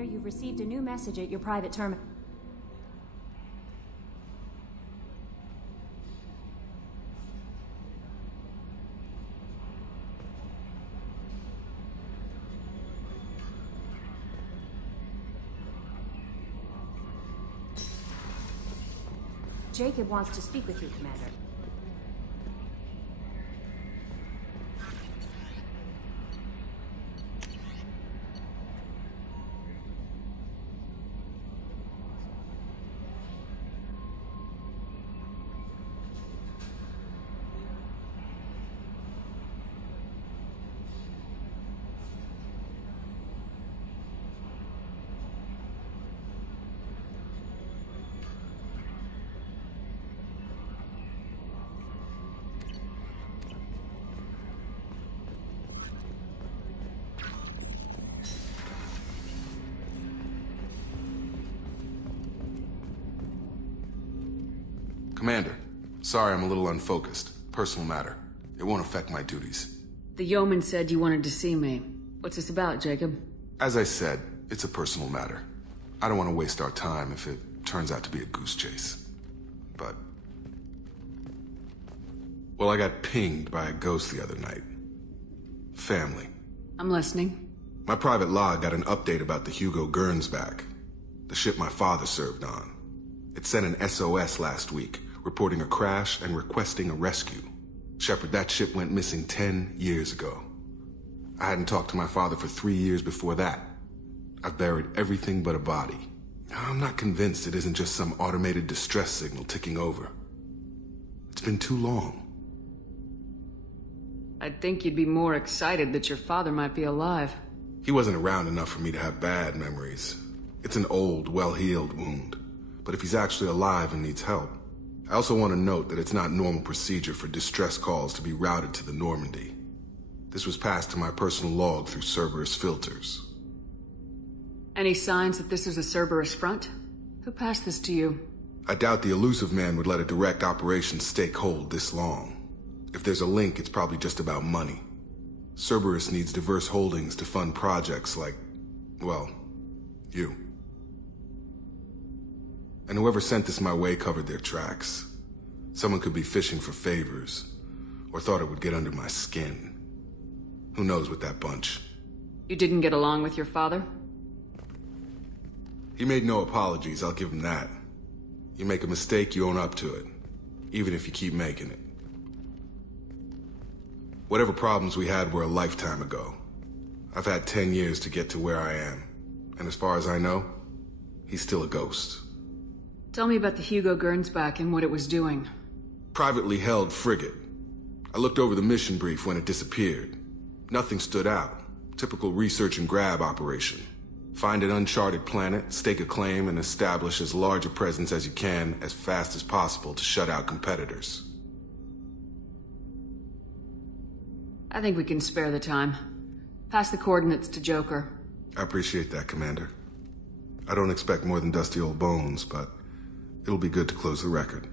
Commander, you've received a new message at your private terminal. Jacob wants to speak with you, Commander. Commander, sorry I'm a little unfocused. Personal matter. It won't affect my duties. The yeoman said you wanted to see me. What's this about, Jacob? As I said, it's a personal matter. I don't want to waste our time if it turns out to be a goose chase. But... well, I got pinged by a ghost the other night. Family. I'm listening. My private log got an update about the Hugo Gernsback, the ship my father served on. It sent an SOS last week, reporting a crash and requesting a rescue. Shepard, that ship went missing 10 years ago. I hadn't talked to my father for 3 years before that. I've buried everything but a body. I'm not convinced it isn't just some automated distress signal ticking over. It's been too long. I'd think you'd be more excited that your father might be alive. He wasn't around enough for me to have bad memories. It's an old, well-healed wound. But if he's actually alive and needs help, I also want to note that it's not normal procedure for distress calls to be routed to the Normandy. This was passed to my personal log through Cerberus filters. Any signs that this is a Cerberus front? Who passed this to you? I doubt the elusive man would let a direct operation stake hold this long. If there's a link, it's probably just about money. Cerberus needs diverse holdings to fund projects like, well, you. And whoever sent this my way covered their tracks. Someone could be fishing for favors, or thought it would get under my skin. Who knows with that bunch? You didn't get along with your father? He made no apologies, I'll give him that. You make a mistake, you own up to it, even if you keep making it. Whatever problems we had were a lifetime ago. I've had 10 years to get to where I am, and as far as I know, he's still a ghost. Tell me about the Hugo Gernsback and what it was doing. Privately held frigate. I looked over the mission brief when it disappeared. Nothing stood out. Typical research and grab operation. Find an uncharted planet, stake a claim, and establish as large a presence as you can as fast as possible to shut out competitors. I think we can spare the time. Pass the coordinates to Joker. I appreciate that, Commander. I don't expect more than dusty old bones, but it'll be good to close the record.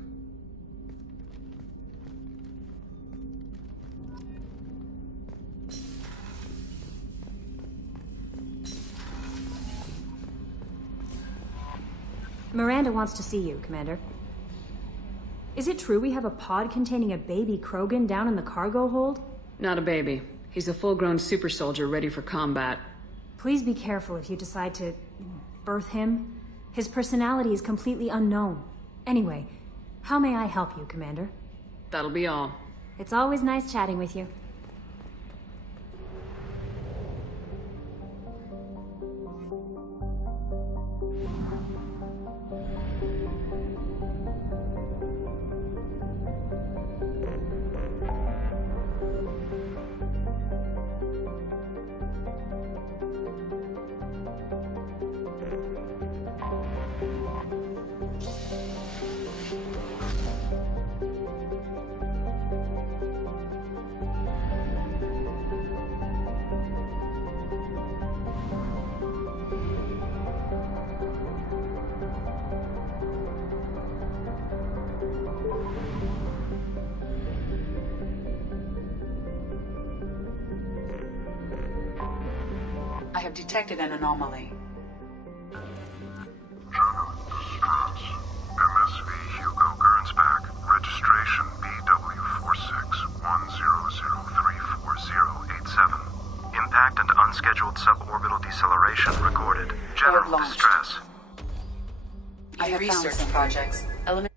Miranda wants to see you, Commander. Is it true we have a pod containing a baby Krogan down in the cargo hold? Not a baby. He's a full-grown super soldier ready for combat. Please be careful if you decide to birth him. His personality is completely unknown. Anyway, how may I help you, Commander? That'll be all. It's always nice chatting with you. I have detected an anomaly. Launch. distress. I have research projects. Element.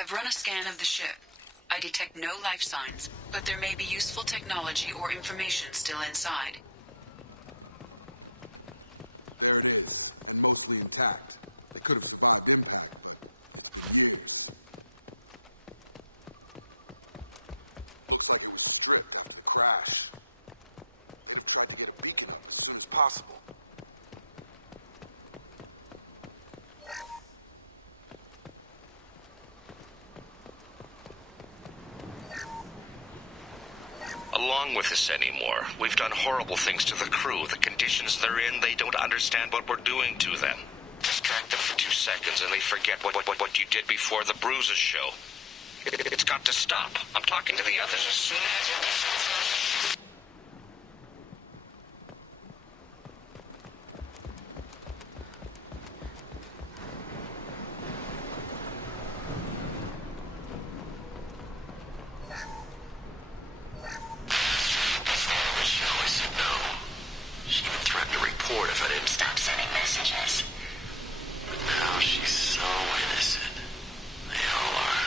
I've run a scan of the ship. I detect no life signs, but there may be useful technology or information still inside. There it is, and mostly intact. They could have... Looks like it's a crash. Get a beacon up as soon as possible. Along with us anymore. We've done horrible things to the crew. The conditions they're in, they don't understand what we're doing to them. Distract them for 2 seconds and they forget what you did before the bruises show. It's got to stop. I'm talking to the others as soon as... if I didn't stop sending messages. But now she's so innocent. They all are.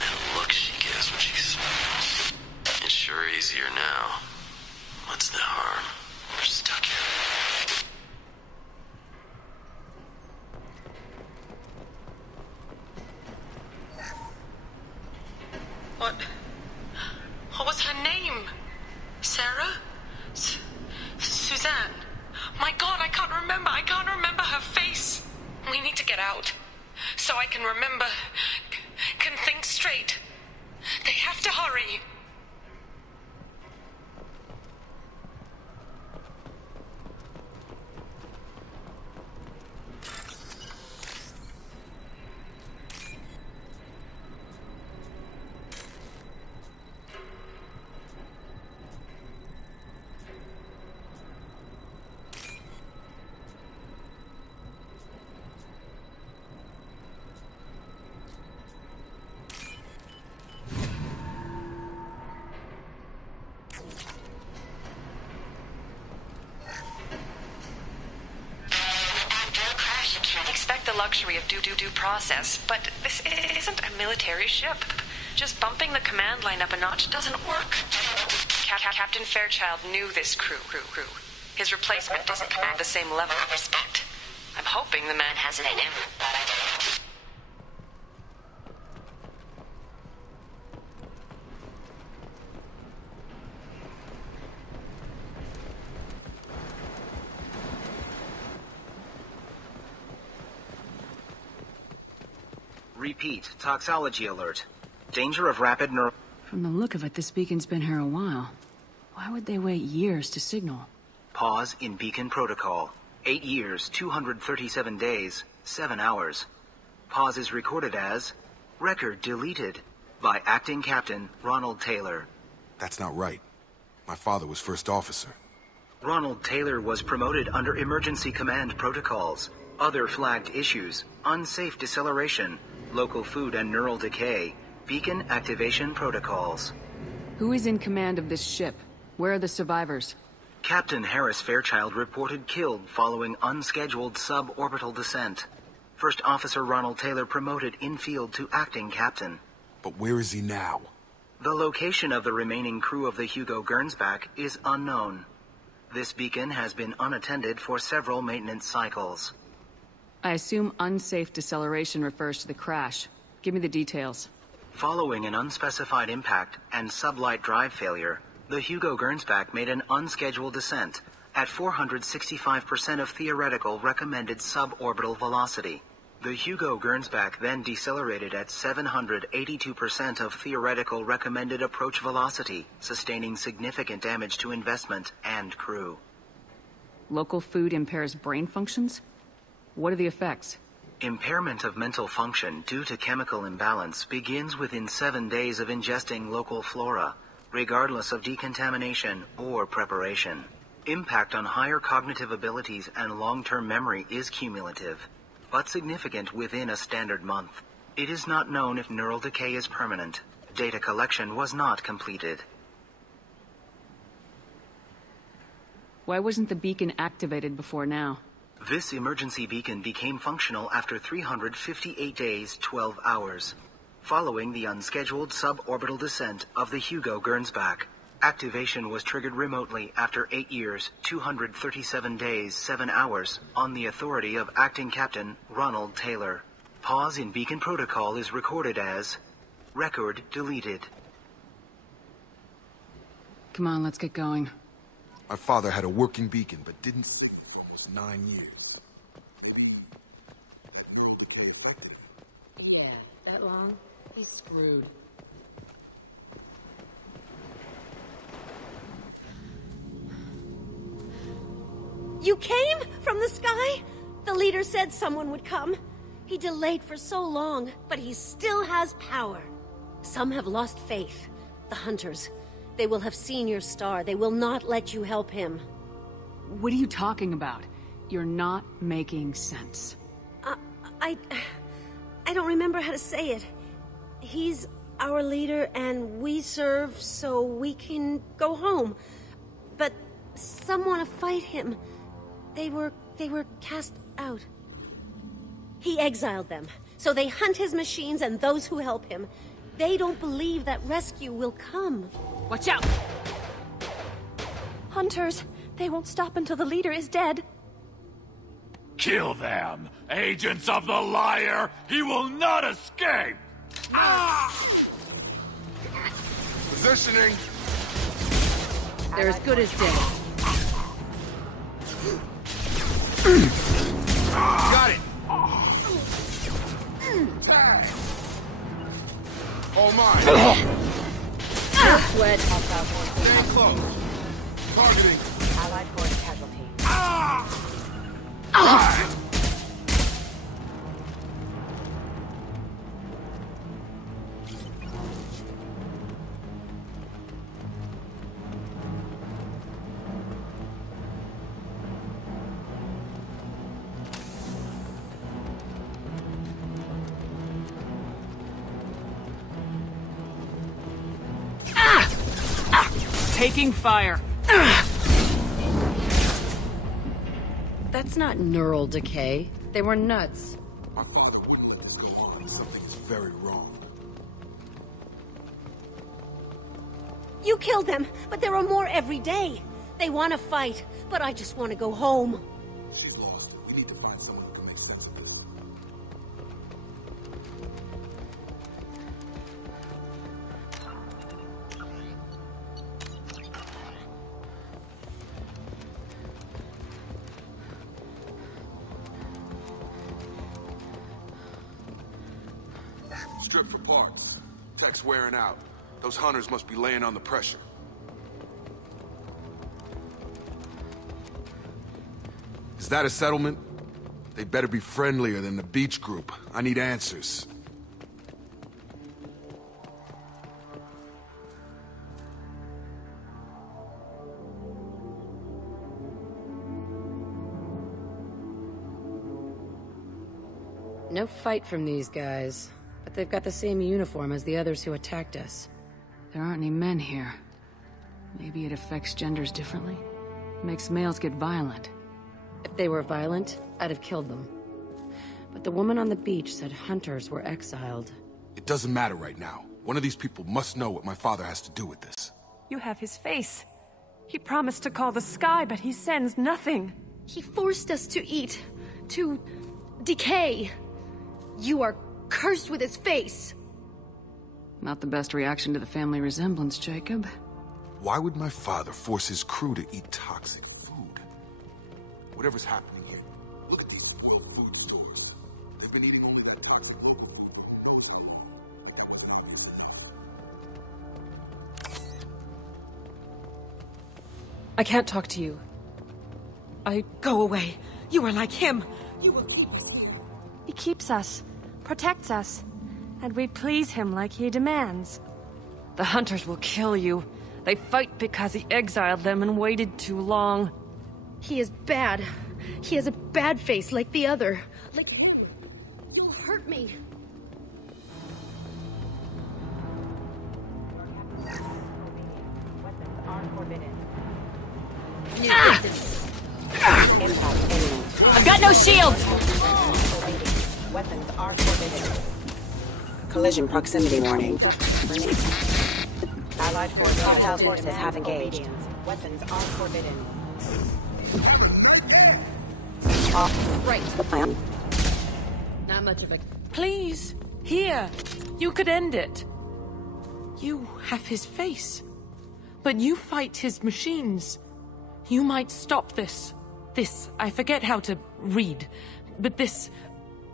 And the look she gives when she smiles. It's sure easier now. What's the harm? We're stuck here. What was her name? Sarah? Suzanne? My God, I can't remember. I can't remember her face. We need to get out. So I can remember. Can think straight. They have to hurry. Luxury of due process, but this isn't a military ship. Just bumping the command line up a notch doesn't work. Captain Fairchild knew this crew. His replacement doesn't command the same level of respect. I'm hoping the man has it in him. Repeat, toxology alert. Danger of rapid From the look of it, this beacon's been here a while. Why would they wait years to signal? Pause in beacon protocol. 8 years, 237 days, 7 hours. Pause is recorded as record deleted by Acting Captain Ronald Taylor. That's not right. My father was first officer. Ronald Taylor was promoted under emergency command protocols. Other flagged issues: unsafe deceleration, local food and neural decay, beacon activation protocols. Who is in command of this ship? Where are the survivors? Captain Harris Fairchild reported killed following unscheduled suborbital descent. First Officer Ronald Taylor promoted in-field to acting captain. But where is he now? The location of the remaining crew of the Hugo Gernsback is unknown. This beacon has been unattended for several maintenance cycles. I assume unsafe deceleration refers to the crash. Give me the details. Following an unspecified impact and sublight drive failure, the Hugo Gernsback made an unscheduled descent at 465% of theoretical recommended suborbital velocity. The Hugo Gernsback then decelerated at 782% of theoretical recommended approach velocity, sustaining significant damage to investment and crew. Local food impairs brain functions? What are the effects? Impairment of mental function due to chemical imbalance begins within 7 days of ingesting local flora, regardless of decontamination or preparation. Impact on higher cognitive abilities and long-term memory is cumulative, but significant within a standard month. It is not known if neural decay is permanent. Data collection was not completed. Why wasn't the beacon activated before now? This emergency beacon became functional after 358 days, 12 hours, following the unscheduled suborbital descent of the Hugo Gernsback. Activation was triggered remotely after 8 years, 237 days, 7 hours, on the authority of Acting Captain Ronald Taylor. Pause in beacon protocol is recorded as record deleted. Come on, let's get going. My father had a working beacon, but didn't see it for almost 9 years. Really effective. Yeah, that long? He's screwed. You came from the sky? The leader said someone would come. He delayed for so long, but he still has power. Some have lost faith. The hunters. They will have seen your star. They will not let you help him. What are you talking about? You're not making sense. I don't remember how to say it. He's our leader and we serve so we can go home. But some want to fight him. They were cast out. He exiled them, so they hunt his machines and those who help him. They don't believe that rescue will come. Watch out! Hunters, they won't stop until the leader is dead. Kill them! Agents of the liar! He will not escape! Ah! Positioning! They're as good as dead. Got it! Tag! All mine! Sweat. Stand close. Targeting. Allied force casualty. Taking fire. That's not neural decay. They were nuts. My father wouldn't let this go on. Something is very wrong. You killed them, but there are more every day. They want to fight, but I just want to go home. She's lost. We need to find someone who can make sense of this. strip for parts. Tech's wearing out. Those hunters must be laying on the pressure. Is that a settlement? They better be friendlier than the beach group. I need answers. No fight from these guys, but they've got the same uniform as the others who attacked us. There aren't any men here. Maybe it affects genders differently? Makes males get violent. If they were violent, I'd have killed them. But the woman on the beach said hunters were exiled. It doesn't matter right now. One of these people must know what my father has to do with this. You have his face. He promised to call the sky, but he sends nothing. He forced us to eat, to decay. You are cursed with his face. Not the best reaction to the family resemblance, Jacob. Why would my father force his crew to eat toxic food? Whatever's happening here, look at these world food stores. They've been eating only that toxic food. I can't talk to you. Go away. You are like him. You will keep us. He keeps us, protects us, and we please him like he demands. The hunters will kill you. They fight because he exiled them and waited too long. He is bad. He has a bad face like the other. Like, you'll hurt me. I've got no shields! Weapons are forbidden. Collision proximity warning. Allied forces have engaged. Weapons are forbidden. Right. Not much of a... Please, here. You could end it. You have his face. But you fight his machines. You might stop this. This, I forget how to read. But this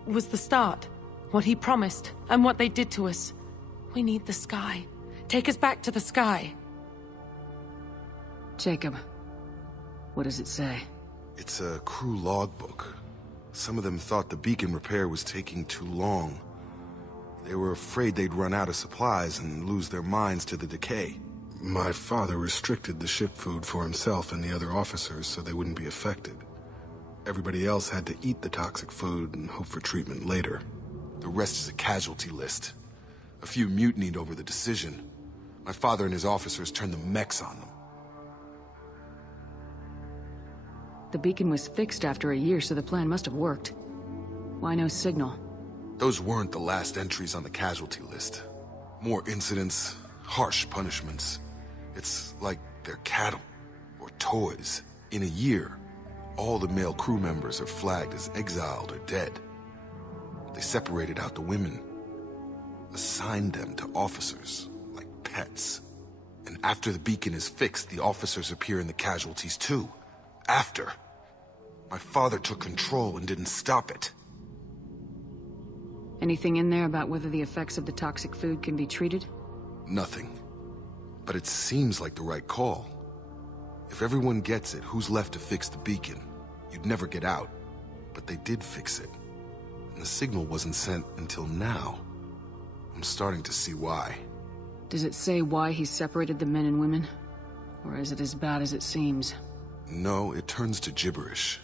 was the start. What he promised, and what they did to us. We need the sky. Take us back to the sky. Jacob, what does it say? It's a crew logbook. Some of them thought the beacon repair was taking too long. They were afraid they'd run out of supplies and lose their minds to the decay. My father restricted the ship food for himself and the other officers so they wouldn't be affected. Everybody else had to eat the toxic food and hope for treatment later. The rest is a casualty list. A few mutinied over the decision. My father and his officers turned the mechs on them. The beacon was fixed after a year, so the plan must have worked. Why no signal? Those weren't the last entries on the casualty list. More incidents, harsh punishments. It's like they're cattle, or toys. In a year, all the male crew members are flagged as exiled or dead. They separated out the women, assigned them to officers, like pets. And after the beacon is fixed, the officers appear in the casualties too. After. My father took control and didn't stop it. Anything in there about whether the effects of the toxic food can be treated? Nothing. But it seems like the right call. If everyone gets it, who's left to fix the beacon? You'd never get out. But they did fix it. And the signal wasn't sent until now. I'm starting to see why. Does it say why he separated the men and women? Or is it as bad as it seems? No, it turns to gibberish.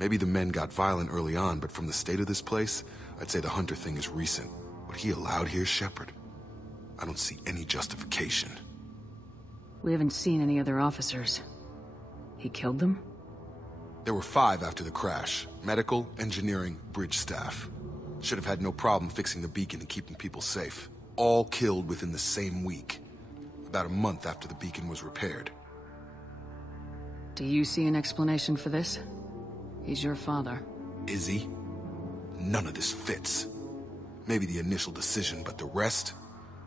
Maybe the men got violent early on, but from the state of this place, I'd say the Hunter thing is recent. What he allowed here, Shepard, I don't see any justification. We haven't seen any other officers. He killed them? There were 5 after the crash. Medical, engineering, bridge staff. Should have had no problem fixing the beacon and keeping people safe. All killed within the same week. About a month after the beacon was repaired. Do you see an explanation for this? He's your father. Is he? None of this fits. Maybe the initial decision, but the rest?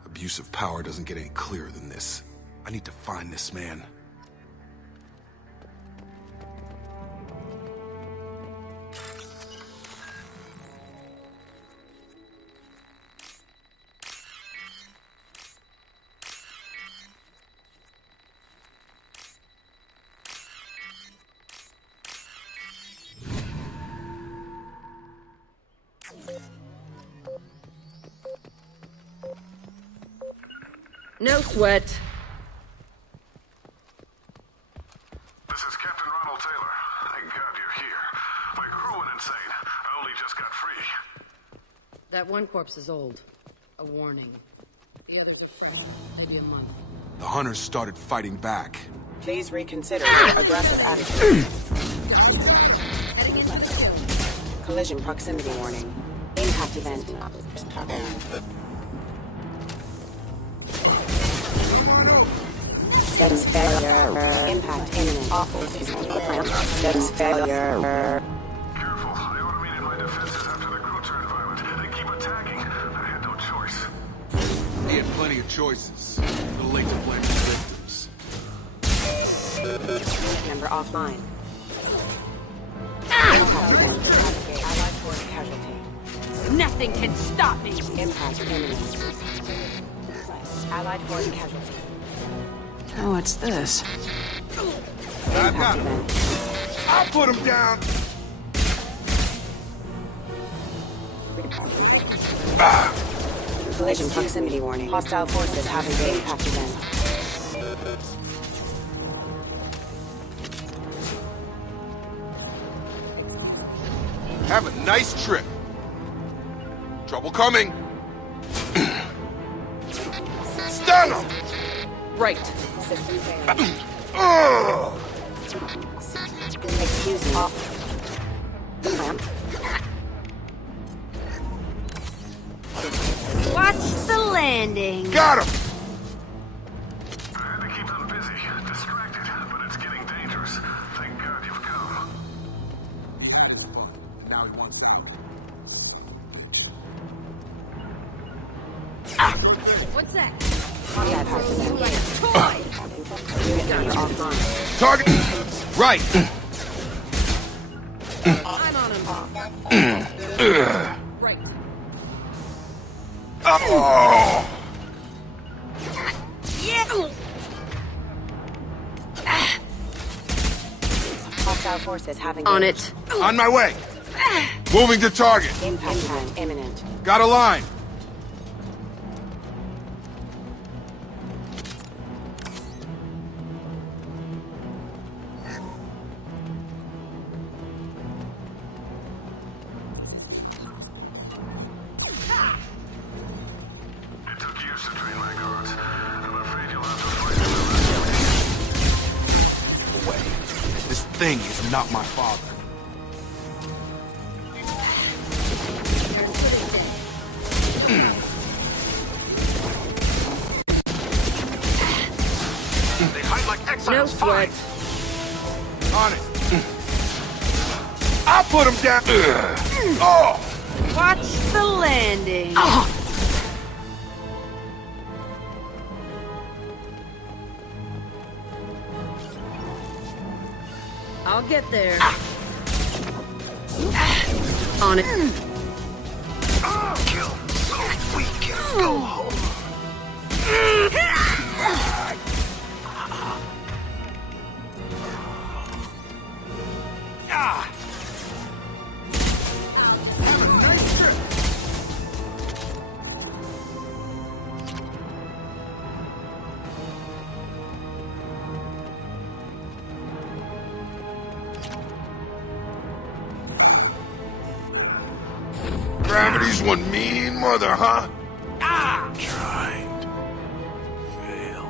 Abuse of power doesn't get any clearer than this. I need to find this man. No sweat. This is Captain Ronald Taylor. Thank God you're here. My crew went insane. I only just got free. That one corpse is old. A warning. The others are fresh. Maybe a month. The hunters started fighting back. Please reconsider your aggressive attitude. Collision proximity warning. Impact event. Status failure. Impact imminent. Status failure. Careful. I automated my defenses after the crew turned violent. They keep attacking. I had no choice. He had plenty of choices. Too late to blame his victims. Member offline. Impact event. Allied force casualty. Nothing can stop me! Impact imminent. Allied force casualty. Oh, what's this? I got him. I'll put him down. Collision proximity warning. Hostile forces having the impact event. Have a nice trip. Trouble coming. Stun him! Right. System failure. Excuse me. Clamp. Watch the landing. Got him! I had to keep them busy, distracted, but it's getting dangerous. Thank God you've come. Now he wants to. What's that? Target! Right! I'm on him. Right. Oh! Yeah. Hostile forces having On it. On my way! Moving to target! Impact event imminent. Got a line! It took years to train my guards. I'm afraid you'll have to fight Away. This thing is not my father. They hide like No exiles. sweat. On it. I'll put him down. Oh! Watch the landing. I'll get there. On it. Kill so we can go home. Have a nice trip. Gravity's one mean mother, huh? Tried. Fail.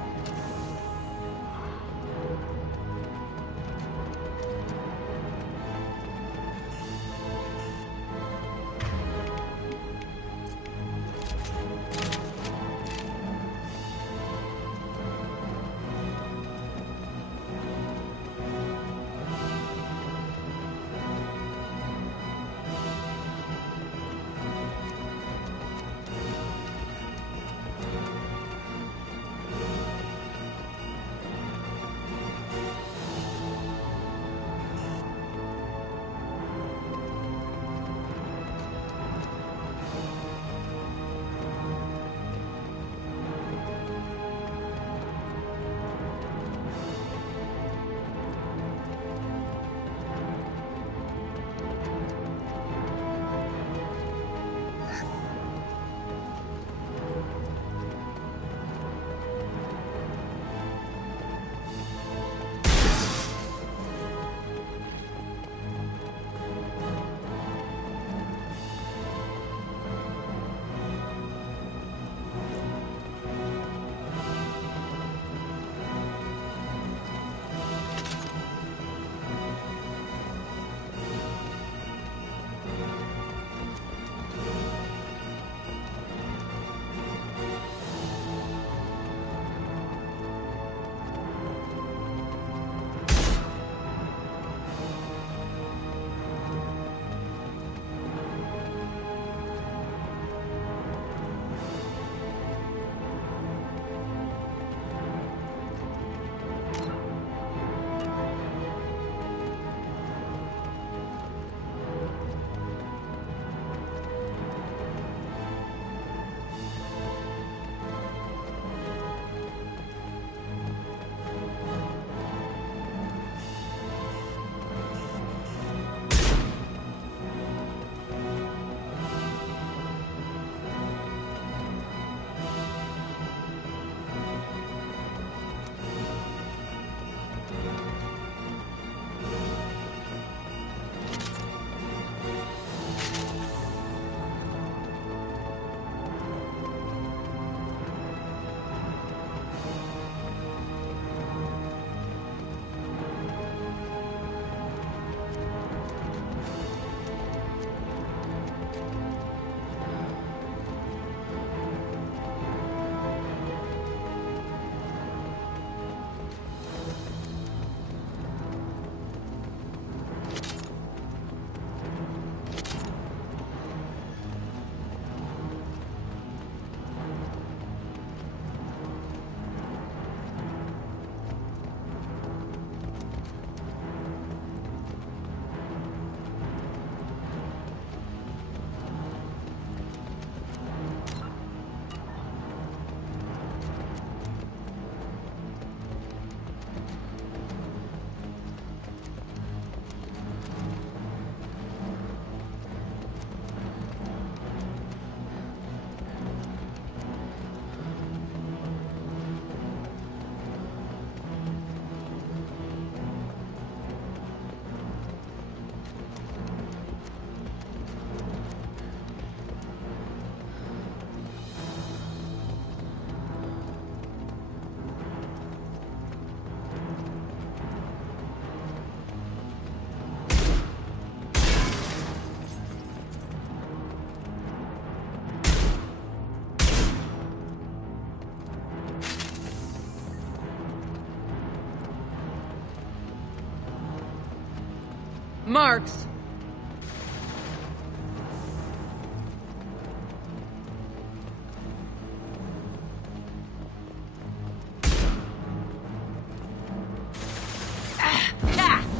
Marks!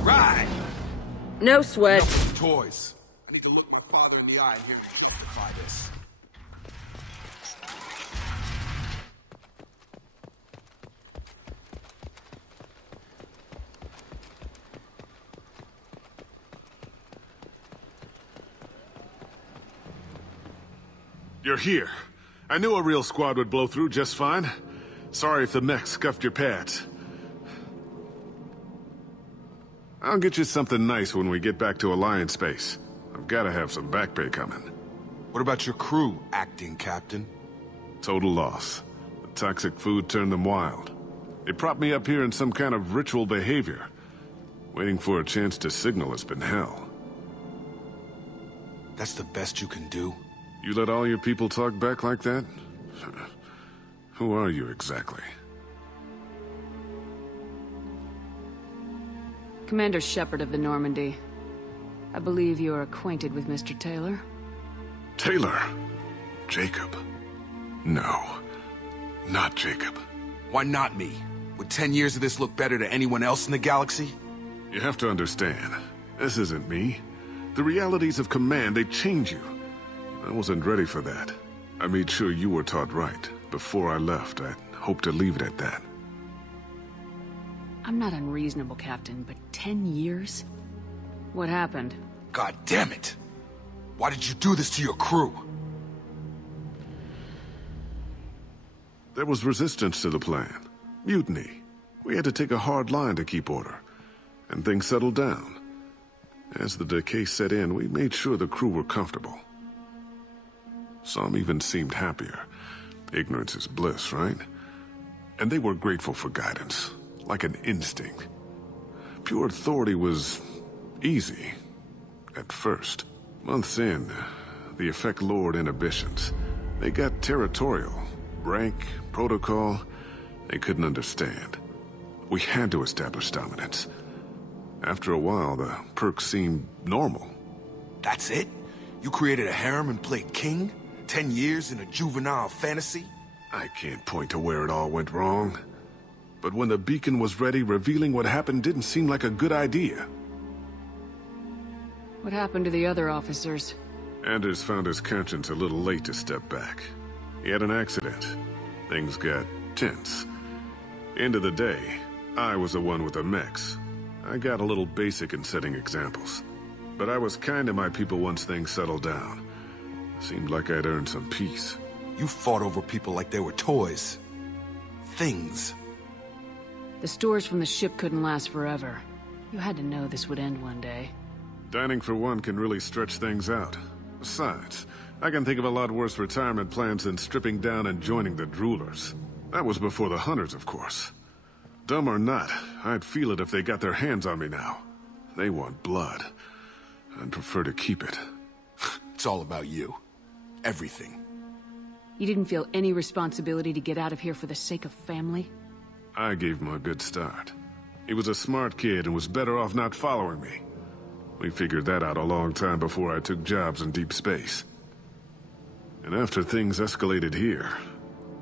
Right! No sweat. No toys. I need to look my father in the eye and hear him justify this. You're here. I knew a real squad would blow through just fine. Sorry if the mech scuffed your pads. I'll get you something nice when we get back to Alliance space. I've gotta have some back pay coming. What about your crew, acting captain? Total loss. The toxic food turned them wild. They propped me up here in some kind of ritual behavior. Waiting for a chance to signal has been hell. That's the best you can do? You let all your people talk back like that? Who are you exactly? Commander Shepard of the Normandy. I believe you're acquainted with Mr. Taylor. Taylor? Jacob? No. Not Jacob. Why not me? Would 10 years of this look better to anyone else in the galaxy? You have to understand, this isn't me. The realities of command, they change you. I wasn't ready for that. I made sure you were taught right. Before I left, I hoped to leave it at that. I'm not unreasonable, Captain, but 10 years? What happened? God damn it! Why did you do this to your crew? There was resistance to the plan. Mutiny. We had to take a hard line to keep order. And things settled down. As the decay set in, we made sure the crew were comfortable. Some even seemed happier. Ignorance is bliss, right? And they were grateful for guidance, like an instinct. Pure authority was easy, at first. Months in, the effect lowered inhibitions. They got territorial. Rank, protocol, they couldn't understand. We had to establish dominance. After a while, the perks seemed normal. That's it? You created a harem and played king? 10 years in a juvenile fantasy? I can't point to where it all went wrong. But when the beacon was ready, revealing what happened didn't seem like a good idea. What happened to the other officers? Anders found his conscience a little late to step back. He had an accident. Things got tense. End of the day, I was the one with the mechs. I got a little basic in setting examples. But I was kind to my people once things settled down. Seemed like I'd earned some peace. You fought over people like they were toys. Things. The stores from the ship couldn't last forever. You had to know this would end one day. Dining for one can really stretch things out. Besides, I can think of a lot worse retirement plans than stripping down and joining the droolers. That was before the hunters, of course. Dumb or not, I'd feel it if they got their hands on me now. They want blood. I'd prefer to keep it. It's all about you. Everything. You didn't feel any responsibility to get out of here for the sake of family? I gave him a good start. He was a smart kid and was better off not following me. We figured that out a long time before I took jobs in deep space. And after things escalated here,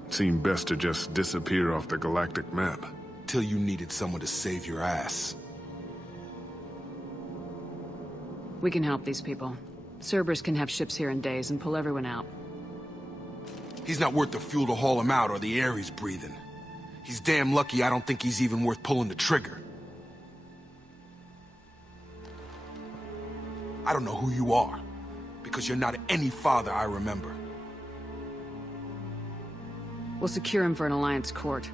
it seemed best to just disappear off the galactic map. Till you needed someone to save your ass. We can help these people. Cerberus can have ships here in days and pull everyone out. He's not worth the fuel to haul him out or the air he's breathing. He's damn lucky I don't think he's even worth pulling the trigger. I don't know who you are, because you're not any father I remember. We'll secure him for an Alliance court.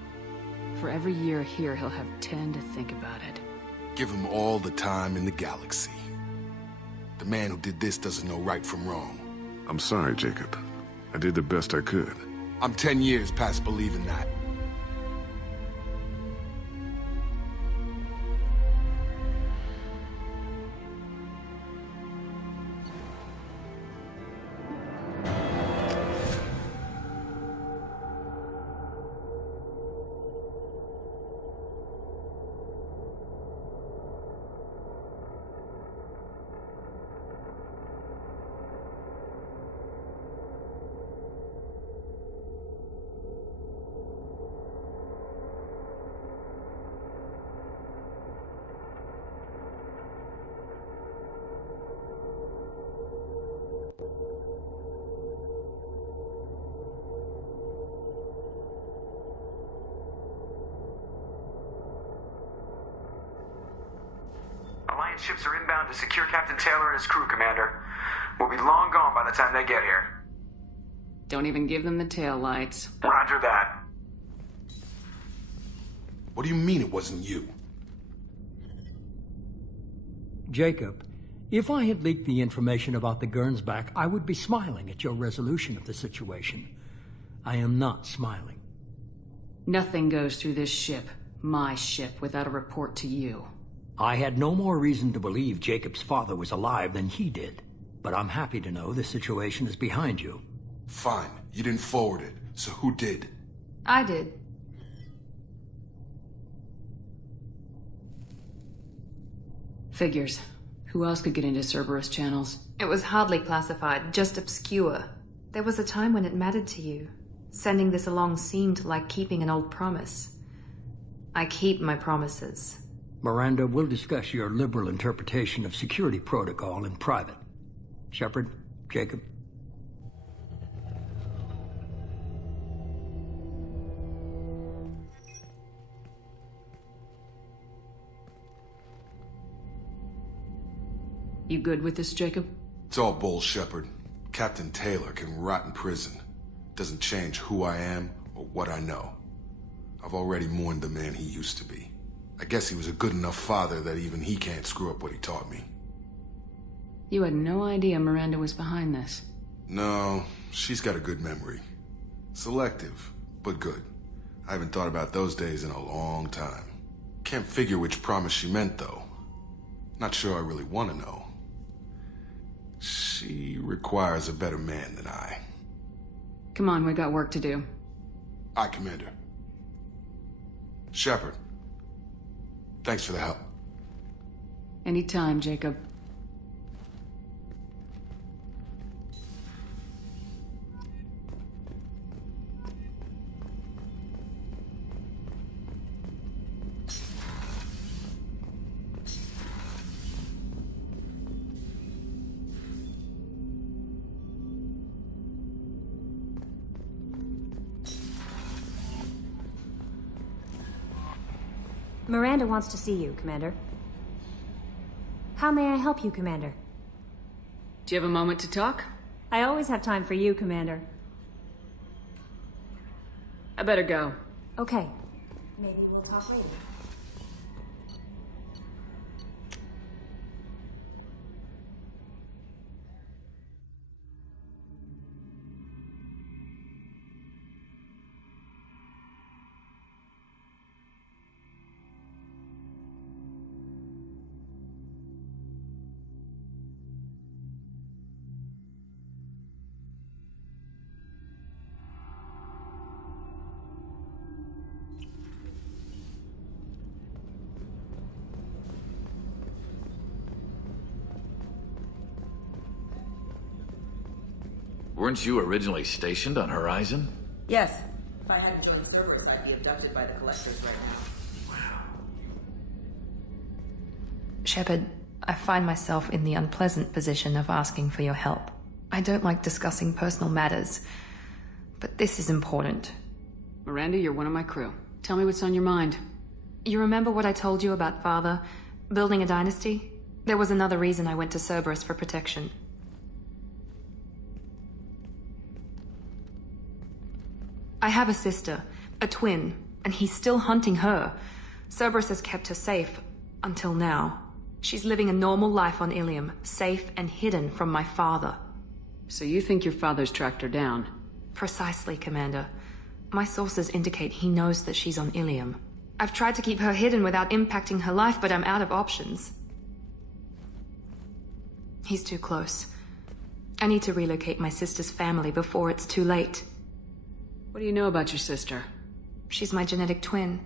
For every year here, he'll have 10 to think about it. Give him all the time in the galaxy. The man who did this doesn't know right from wrong. I'm sorry, Jacob. I did the best I could. I'm 10 years past believing that. Alliance ships are inbound to secure Captain Taylor and his crew, Commander. We'll be long gone by the time they get here. Don't even give them the tail lights. Roger that. What do you mean it wasn't you? Jacob, if I had leaked the information about the Gernsback, I would be smiling at your resolution of the situation. I am not smiling. Nothing goes through this ship, my ship, without a report to you. I had no more reason to believe Jacob's father was alive than he did. But I'm happy to know the situation is behind you. Fine. You didn't forward it. So who did? I did. Figures. Who else could get into Cerberus channels? It was hardly classified, just obscure. There was a time when it mattered to you. Sending this along seemed like keeping an old promise. I keep my promises. Miranda, we'll discuss your liberal interpretation of security protocol in private. Shepard, Jacob. You good with this, Jacob? It's all bull, Shepard. Captain Taylor can rot in prison. Doesn't change who I am or what I know. I've already mourned the man he used to be. I guess he was a good enough father that even he can't screw up what he taught me. You had no idea Miranda was behind this. No, she's got a good memory. Selective, but good. I haven't thought about those days in a long time. Can't figure which promise she meant, though. Not sure I really want to know. She requires a better man than I. Come on, we got work to do. Aye, Commander. Shepard. Thanks for the help. Anytime, Jacob. Miranda wants to see you, Commander. How may I help you, Commander? Do you have a moment to talk? I always have time for you, Commander. I better go. Okay. Maybe we'll talk later. Weren't you originally stationed on Horizon? Yes. If I hadn't joined Cerberus, I'd be abducted by the Collectors right now. Wow. Shepard, I find myself in the unpleasant position of asking for your help. I don't like discussing personal matters, but this is important. Miranda, you're one of my crew. Tell me what's on your mind. You remember what I told you about Father? Building a dynasty? There was another reason I went to Cerberus for protection. I have a sister, a twin, and he's still hunting her. Cerberus has kept her safe, until now. She's living a normal life on Ilium, safe and hidden from my father. So you think your father's tracked her down? Precisely, Commander. My sources indicate he knows that she's on Ilium. I've tried to keep her hidden without impacting her life, but I'm out of options. He's too close. I need to relocate my sister's family before it's too late. What do you know about your sister? She's my genetic twin.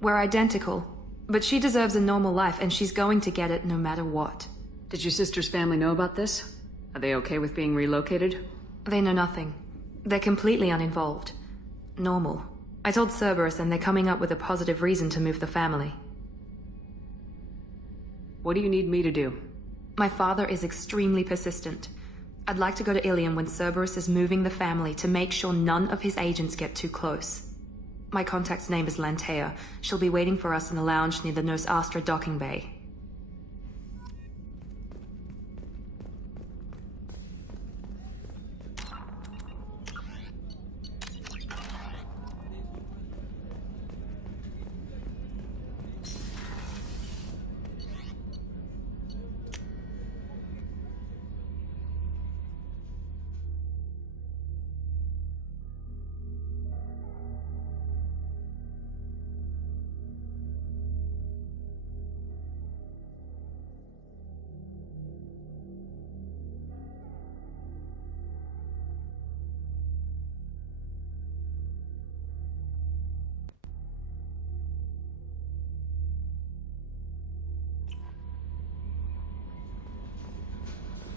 We're identical, but she deserves a normal life, and she's going to get it no matter what. Did your sister's family know about this? Are they okay with being relocated? They know nothing. They're completely uninvolved. Normal. I told Cerberus, and they're coming up with a positive reason to move the family. What do you need me to do? My father is extremely persistent. I'd like to go to Ilium when Cerberus is moving the family to make sure none of his agents get too close. My contact's name is Lantea. She'll be waiting for us in the lounge near the Nos Astra docking bay.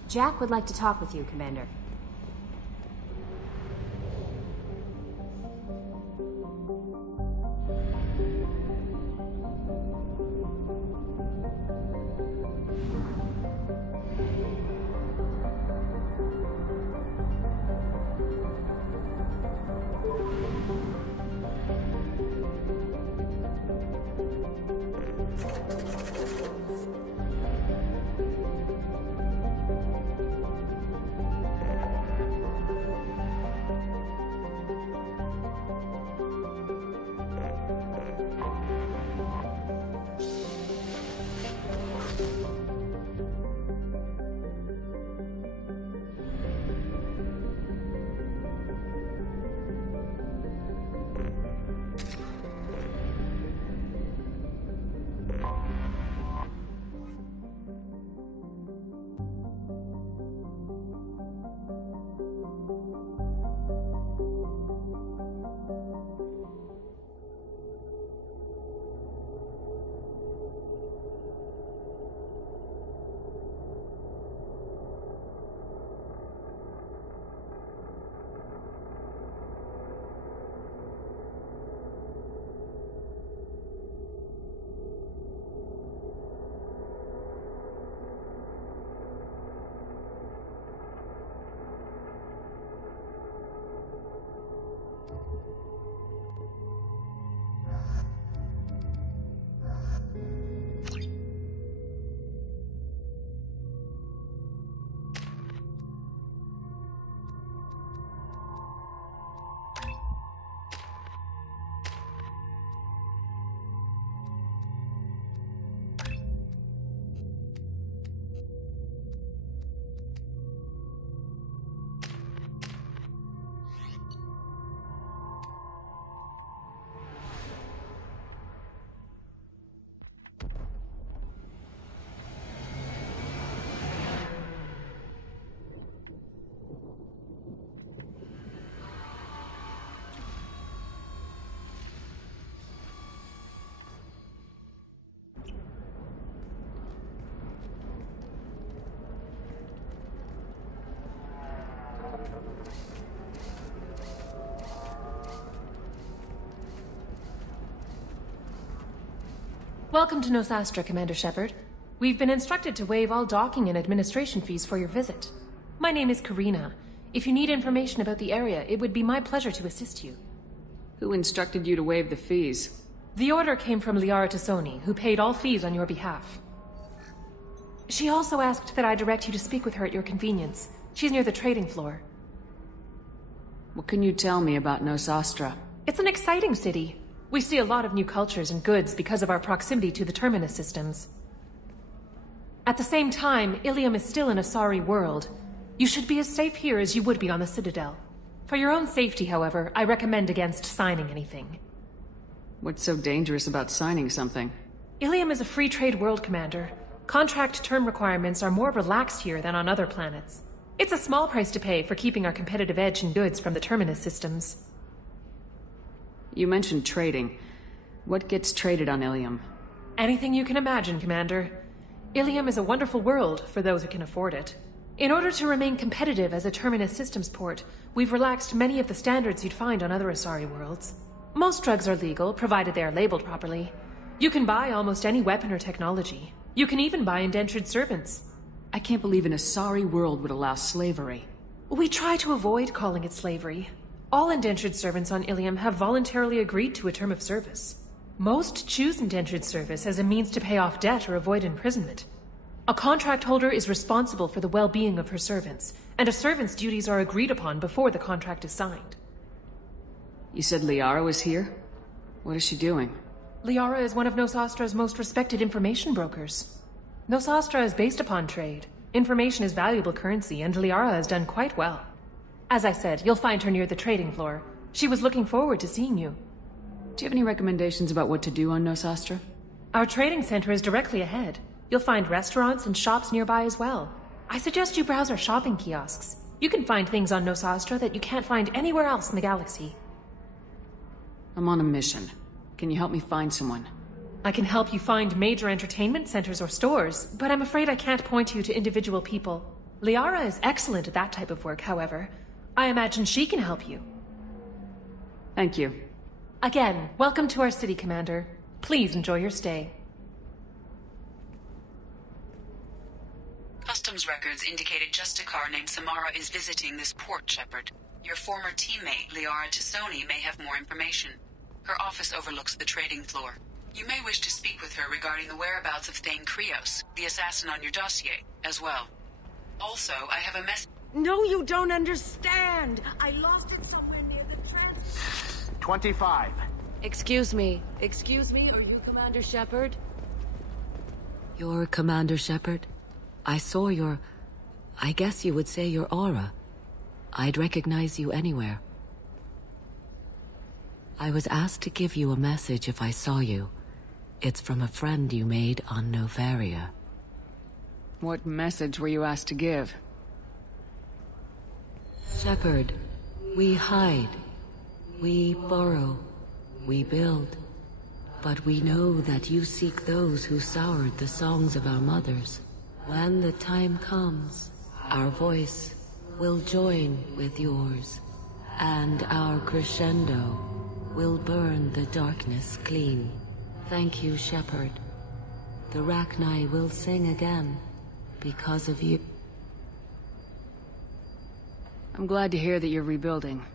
Jack would like to talk with you, Commander. Welcome to Nosastra, Commander Shepard. We've been instructed to waive all docking and administration fees for your visit. My name is Karina. If you need information about the area, it would be my pleasure to assist you. Who instructed you to waive the fees? The order came from Liara Tassoni, who paid all fees on your behalf. She also asked that I direct you to speak with her at your convenience. She's near the trading floor. What can you tell me about Nosastra? It's an exciting city. We see a lot of new cultures and goods because of our proximity to the Terminus systems. At the same time, Ilium is still an Asari world. You should be as safe here as you would be on the Citadel. For your own safety, however, I recommend against signing anything. What's so dangerous about signing something? Ilium is a free trade world, Commander. Contract term requirements are more relaxed here than on other planets. It's a small price to pay for keeping our competitive edge in goods from the Terminus systems. You mentioned trading. What gets traded on Ilium? Anything you can imagine, Commander. Ilium is a wonderful world for those who can afford it. In order to remain competitive as a Terminus systems port, we've relaxed many of the standards you'd find on other Asari worlds. Most drugs are legal, provided they are labeled properly. You can buy almost any weapon or technology. You can even buy indentured servants. I can't believe an Asari world would allow slavery. We try to avoid calling it slavery. All indentured servants on Ilium have voluntarily agreed to a term of service. Most choose indentured service as a means to pay off debt or avoid imprisonment. A contract holder is responsible for the well-being of her servants, and a servant's duties are agreed upon before the contract is signed. You said Liara was here? What is she doing? Liara is one of Nosastra's most respected information brokers. Nosastra is based upon trade. Information is valuable currency, and Liara has done quite well. As I said, you'll find her near the trading floor. She was looking forward to seeing you. Do you have any recommendations about what to do on Nosastra? Our trading center is directly ahead. You'll find restaurants and shops nearby as well. I suggest you browse our shopping kiosks. You can find things on Nosastra that you can't find anywhere else in the galaxy. I'm on a mission. Can you help me find someone? I can help you find major entertainment centers or stores, but I'm afraid I can't point you to individual people. Liara is excellent at that type of work, however. I imagine she can help you. Thank you. Again, welcome to our city, Commander. Please enjoy your stay. Customs records indicated just a car named Samara is visiting this port, Shepard. Your former teammate, Liara Tassoni, may have more information. Her office overlooks the trading floor. You may wish to speak with her regarding the whereabouts of Thane Krios, the assassin on your dossier, as well. Also, I have a message. No, you don't understand. I lost it somewhere near the trans... 25. Excuse me. Excuse me, are you Commander Shepard? You're Commander Shepard? I saw your... I guess you would say your aura. I'd recognize you anywhere. I was asked to give you a message if I saw you. It's from a friend you made on Novaria. What message were you asked to give? Shepard, we hide. We burrow. We build. But we know that you seek those who soured the songs of our mothers. When the time comes, our voice will join with yours, and our crescendo will burn the darkness clean. Thank you, Shepard. The Rachni will sing again, because of you. I'm glad to hear that you're rebuilding.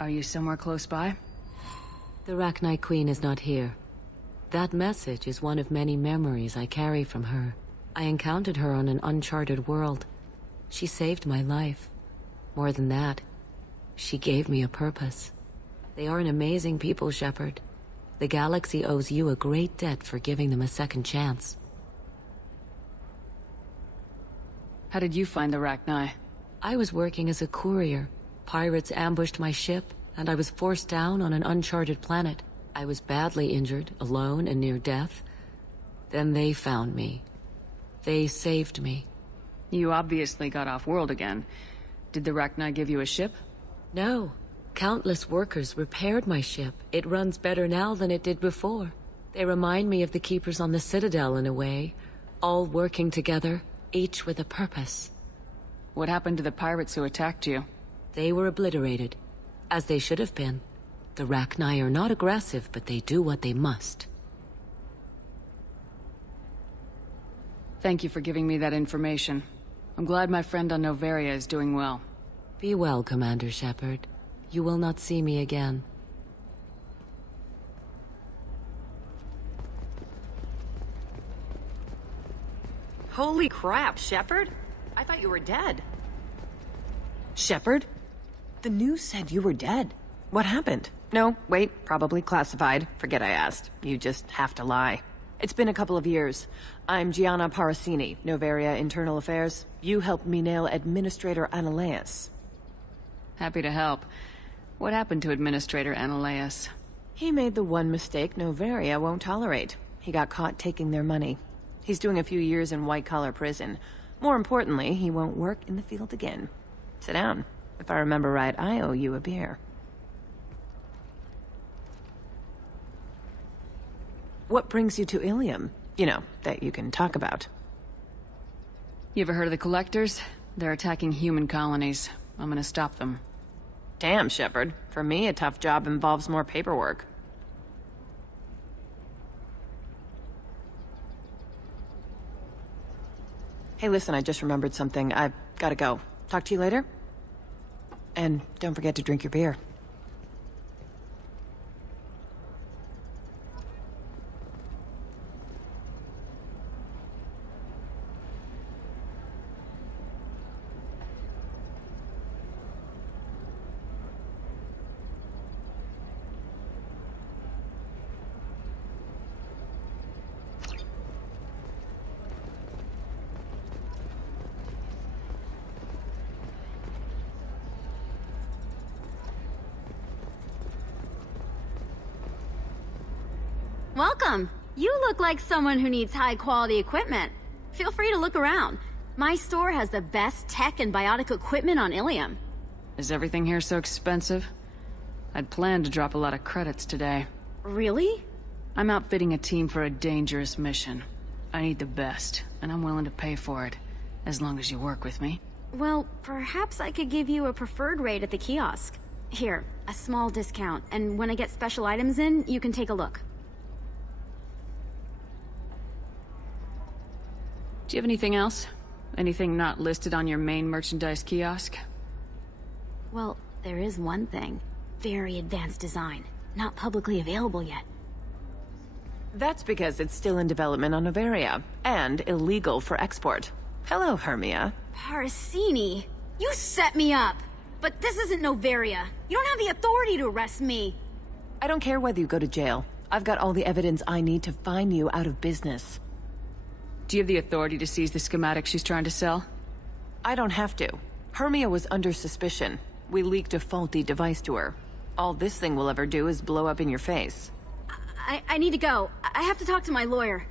Are you somewhere close by? The Rachni Queen is not here. That message is one of many memories I carry from her. I encountered her on an uncharted world. She saved my life. More than that, she gave me a purpose. They are an amazing people, Shepard. The galaxy owes you a great debt for giving them a second chance. How did you find the Rachni? I was working as a courier. Pirates ambushed my ship, and I was forced down on an uncharted planet. I was badly injured, alone and near death. Then they found me. They saved me. You obviously got off-world again. Did the Rachni give you a ship? No. Countless workers repaired my ship. It runs better now than it did before. They remind me of the Keepers on the Citadel in a way. All working together, each with a purpose. What happened to the pirates who attacked you? They were obliterated, as they should have been. The Rachni are not aggressive, but they do what they must. Thank you for giving me that information. I'm glad my friend on Novaria is doing well. Be well, Commander Shepard. You will not see me again. Holy crap, Shepard? I thought you were dead. Shepard? The news said you were dead. What happened? No, wait, probably classified. Forget I asked. You just have to lie. It's been a couple of years. I'm Gianna Parasini, Novaria Internal Affairs. You helped me nail Administrator Analeas. Happy to help. What happened to Administrator Analeas? He made the one mistake Novaria won't tolerate. He got caught taking their money. He's doing a few years in white-collar prison. More importantly, he won't work in the field again. Sit down. If I remember right, I owe you a beer. What brings you to Ilium? You know, that you can talk about. You ever heard of the Collectors? They're attacking human colonies. I'm gonna stop them. Damn, Shepard. For me, a tough job involves more paperwork. Hey, listen, I just remembered something. I've gotta go. Talk to you later? And don't forget to drink your beer. Welcome. You look like someone who needs high-quality equipment. Feel free to look around. My store has the best tech and biotic equipment on Ilium. Is everything here so expensive? I'd planned to drop a lot of credits today. Really? I'm outfitting a team for a dangerous mission. I need the best, and I'm willing to pay for it, as long as you work with me. Well, perhaps I could give you a preferred rate at the kiosk. Here, a small discount, and when I get special items in, you can take a look. Do you have anything else? Anything not listed on your main merchandise kiosk? Well, there is one thing. Very advanced design. Not publicly available yet. That's because it's still in development on Novaria, and illegal for export. Hello, Hermia. Parasini, you set me up! But this isn't Novaria. You don't have the authority to arrest me. I don't care whether you go to jail. I've got all the evidence I need to find you out of business. Do you have the authority to seize the schematic she's trying to sell? I don't have to. Hermia was under suspicion. We leaked a faulty device to her. All this thing will ever do is blow up in your face. I need to go. I have to talk to my lawyer.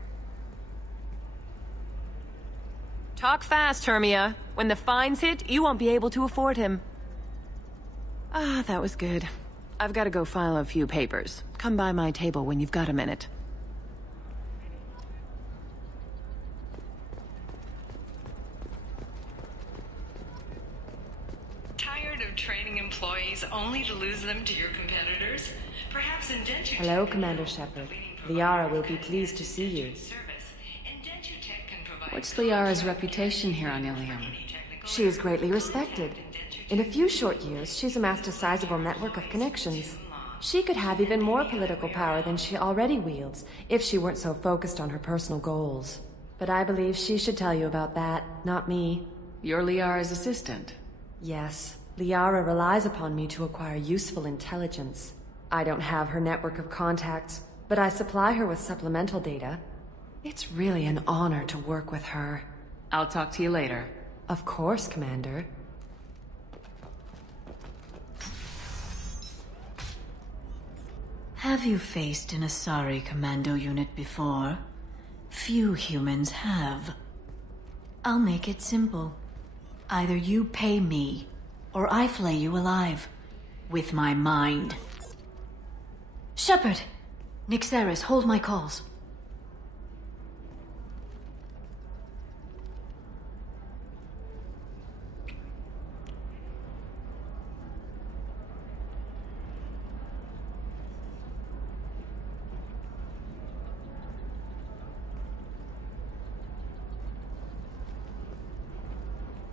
Talk fast, Hermia. When the fines hit, you won't be able to afford him. Ah, that was good. I've got to go file a few papers. Come by my table when you've got a minute. Tired of training employees only to lose them to your competitors? Perhaps Indentutech... Hello, Commander Shepard. Liara will be pleased to see you. What's Liara's reputation here on Ilium? She is greatly respected. In a few short years, she's amassed a sizable network of connections. She could have even more political power than she already wields, if she weren't so focused on her personal goals. But I believe she should tell you about that, not me. You're Liara's assistant? Yes. Liara relies upon me to acquire useful intelligence. I don't have her network of contacts, but I supply her with supplemental data. It's really an honor to work with her. I'll talk to you later. Of course, Commander. Have you faced an Asari commando unit before? Few humans have. I'll make it simple. Either you pay me, or I flay you alive. With my mind. Shepard! Nixeris, hold my calls.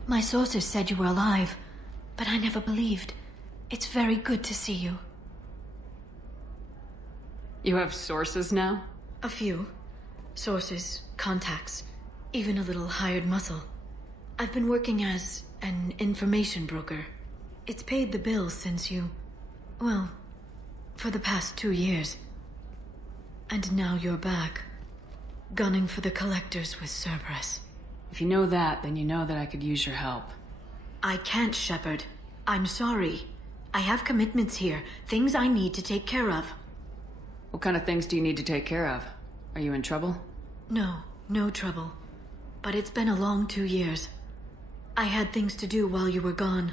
My sources said you were alive, but I never believed. It's very good to see you. You have sources now? A few. Sources, contacts, even a little hired muscle. I've been working as an information broker. It's paid the bills since you... well, for the past 2 years. And now you're back, gunning for the Collectors with Cerberus. If you know that, then you know that I could use your help. I can't, Shepard. I'm sorry. I have commitments here, things I need to take care of. What kind of things do you need to take care of? Are you in trouble? No, no trouble. But it's been a long 2 years. I had things to do while you were gone.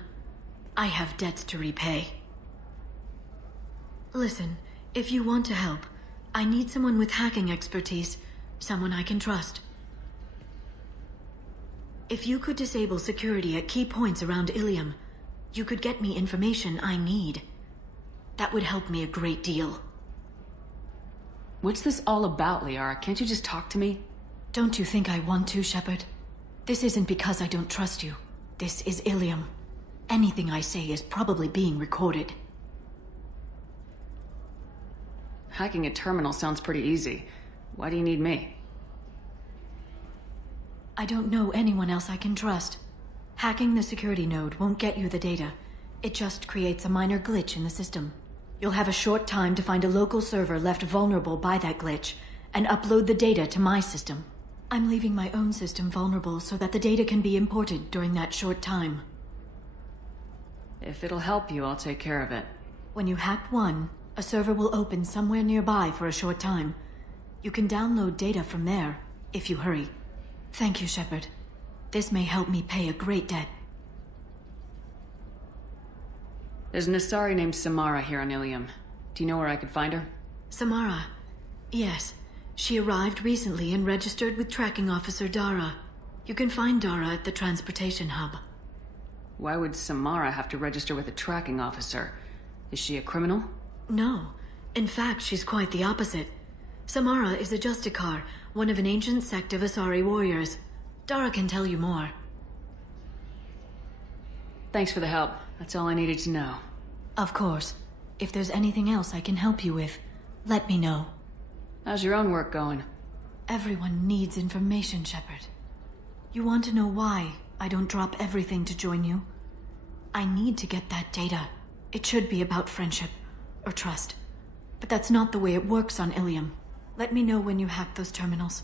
I have debts to repay. Listen, if you want to help, I need someone with hacking expertise, someone I can trust. If you could disable security at key points around Ilium, you could get me information I need. That would help me a great deal. What's this all about, Liara? Can't you just talk to me? Don't you think I want to, Shepard? This isn't because I don't trust you. This is Ilium. Anything I say is probably being recorded. Hacking a terminal sounds pretty easy. Why do you need me? I don't know anyone else I can trust. Hacking the security node won't get you the data. It just creates a minor glitch in the system. You'll have a short time to find a local server left vulnerable by that glitch, and upload the data to my system. I'm leaving my own system vulnerable so that the data can be imported during that short time. If it'll help you, I'll take care of it. When you hack one, a server will open somewhere nearby for a short time. You can download data from there, if you hurry. Thank you, Shepard. This may help me pay a great debt. There's an Asari named Samara here on Ilium. Do you know where I could find her? Samara? Yes. She arrived recently and registered with Tracking Officer Dara. You can find Dara at the transportation hub. Why would Samara have to register with a tracking officer? Is she a criminal? No. In fact, she's quite the opposite. Samara is a Justicar, one of an ancient sect of Asari warriors. Dara can tell you more. Thanks for the help. That's all I needed to know. Of course. If there's anything else I can help you with, let me know. How's your own work going? Everyone needs information, Shepard. You want to know why I don't drop everything to join you? I need to get that data. It should be about friendship, or trust. But that's not the way it works on Ilium. Let me know when you hack those terminals.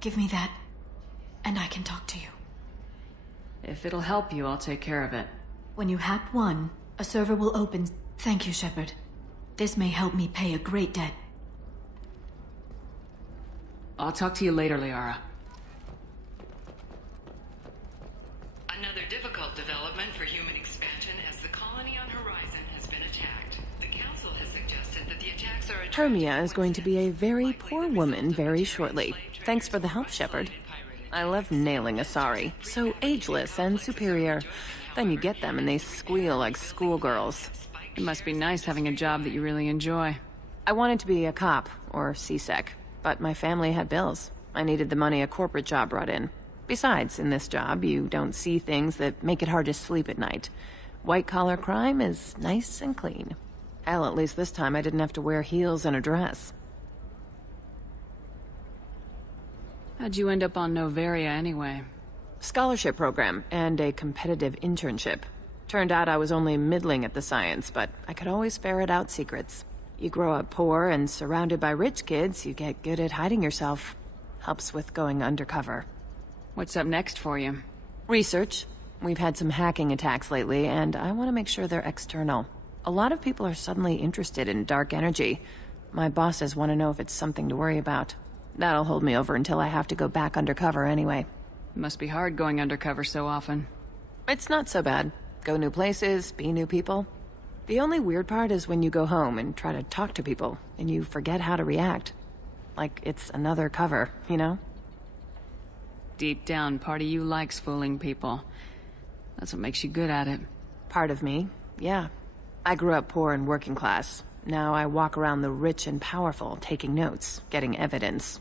Give me that, and I can talk to you. If it'll help you, I'll take care of it. When you hack one, a server will open. Thank you, Shepard. This may help me pay a great debt. I'll talk to you later, Liara. Another difficult development for human expansion as the colony on Horizon has been attacked. The Council has suggested that the attacks are... Hermia is going to be a very poor woman very shortly. Thanks for the help, Shepard. I love nailing Asari. So ageless and superior. Then you get them and they squeal like schoolgirls. It must be nice having a job that you really enjoy. I wanted to be a cop, or CSEC, but my family had bills. I needed the money a corporate job brought in. Besides, in this job, you don't see things that make it hard to sleep at night. White-collar crime is nice and clean. Hell, at least this time I didn't have to wear heels and a dress. How'd you end up on Novaria anyway? Scholarship program and a competitive internship. Turned out I was only middling at the science, but I could always ferret out secrets. You grow up poor and surrounded by rich kids, you get good at hiding yourself. Helps with going undercover. What's up next for you? Research. We've had some hacking attacks lately, and I want to make sure they're external. A lot of people are suddenly interested in dark energy. My bosses want to know if it's something to worry about. That'll hold me over until I have to go back undercover anyway. Must be hard going undercover so often. It's not so bad. Go new places, be new people. The only weird part is when you go home and try to talk to people, and you forget how to react. Like it's another cover, you know? Deep down, part of you likes fooling people. That's what makes you good at it. Part of me, yeah. I grew up poor and working class. Now I walk around the rich and powerful, taking notes, getting evidence.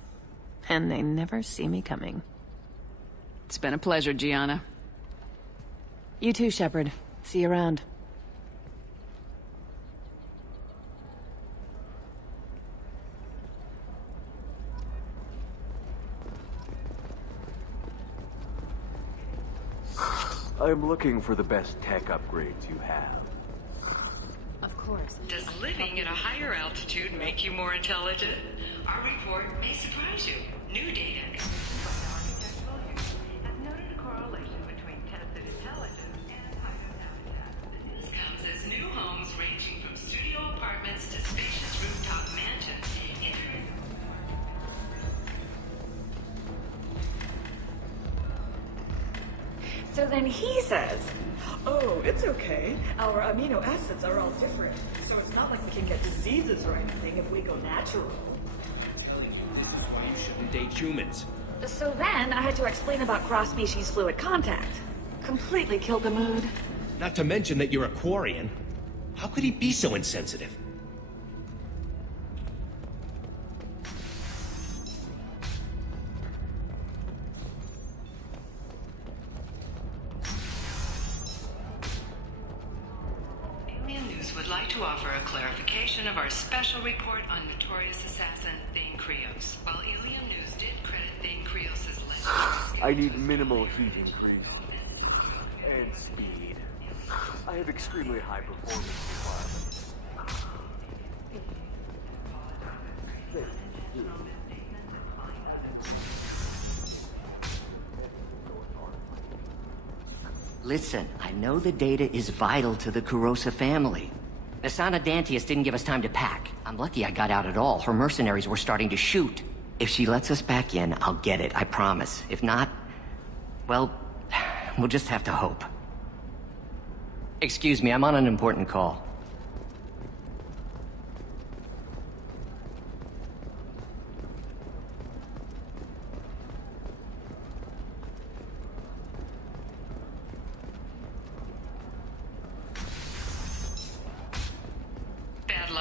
And they never see me coming. It's been a pleasure, Gianna. You too, Shepard. See you around. I'm looking for the best tech upgrades you have. Of course. Does living at a higher altitude make you more intelligent? Our report may surprise you. New data has noted a correlation between tested intelligence and higher habitat. The news comes as new homes ranging from studio apartments to spacious rooftop mansions. So then he says, oh, it's okay. Our amino acids are all different, so it's not like we can get diseases or anything if we go natural. I'm telling you, this is why you shouldn't date humans. So then I had to explain about cross-species fluid contact. Completely killed the mood. Not to mention that you're a Quarian. How could he be so insensitive? To offer a clarification of our special report on notorious assassin Thane Krios. While Ilium News did credit Thane Krios' legend, I need minimal heat increase. And speed. I have extremely high performance requirements. Listen, I know the data is vital to the Kurosa family. Asana Dantius didn't give us time to pack. I'm lucky I got out at all. Her mercenaries were starting to shoot. If she lets us back in, I'll get it, I promise. If not, well, we'll just have to hope. Excuse me, I'm on an important call.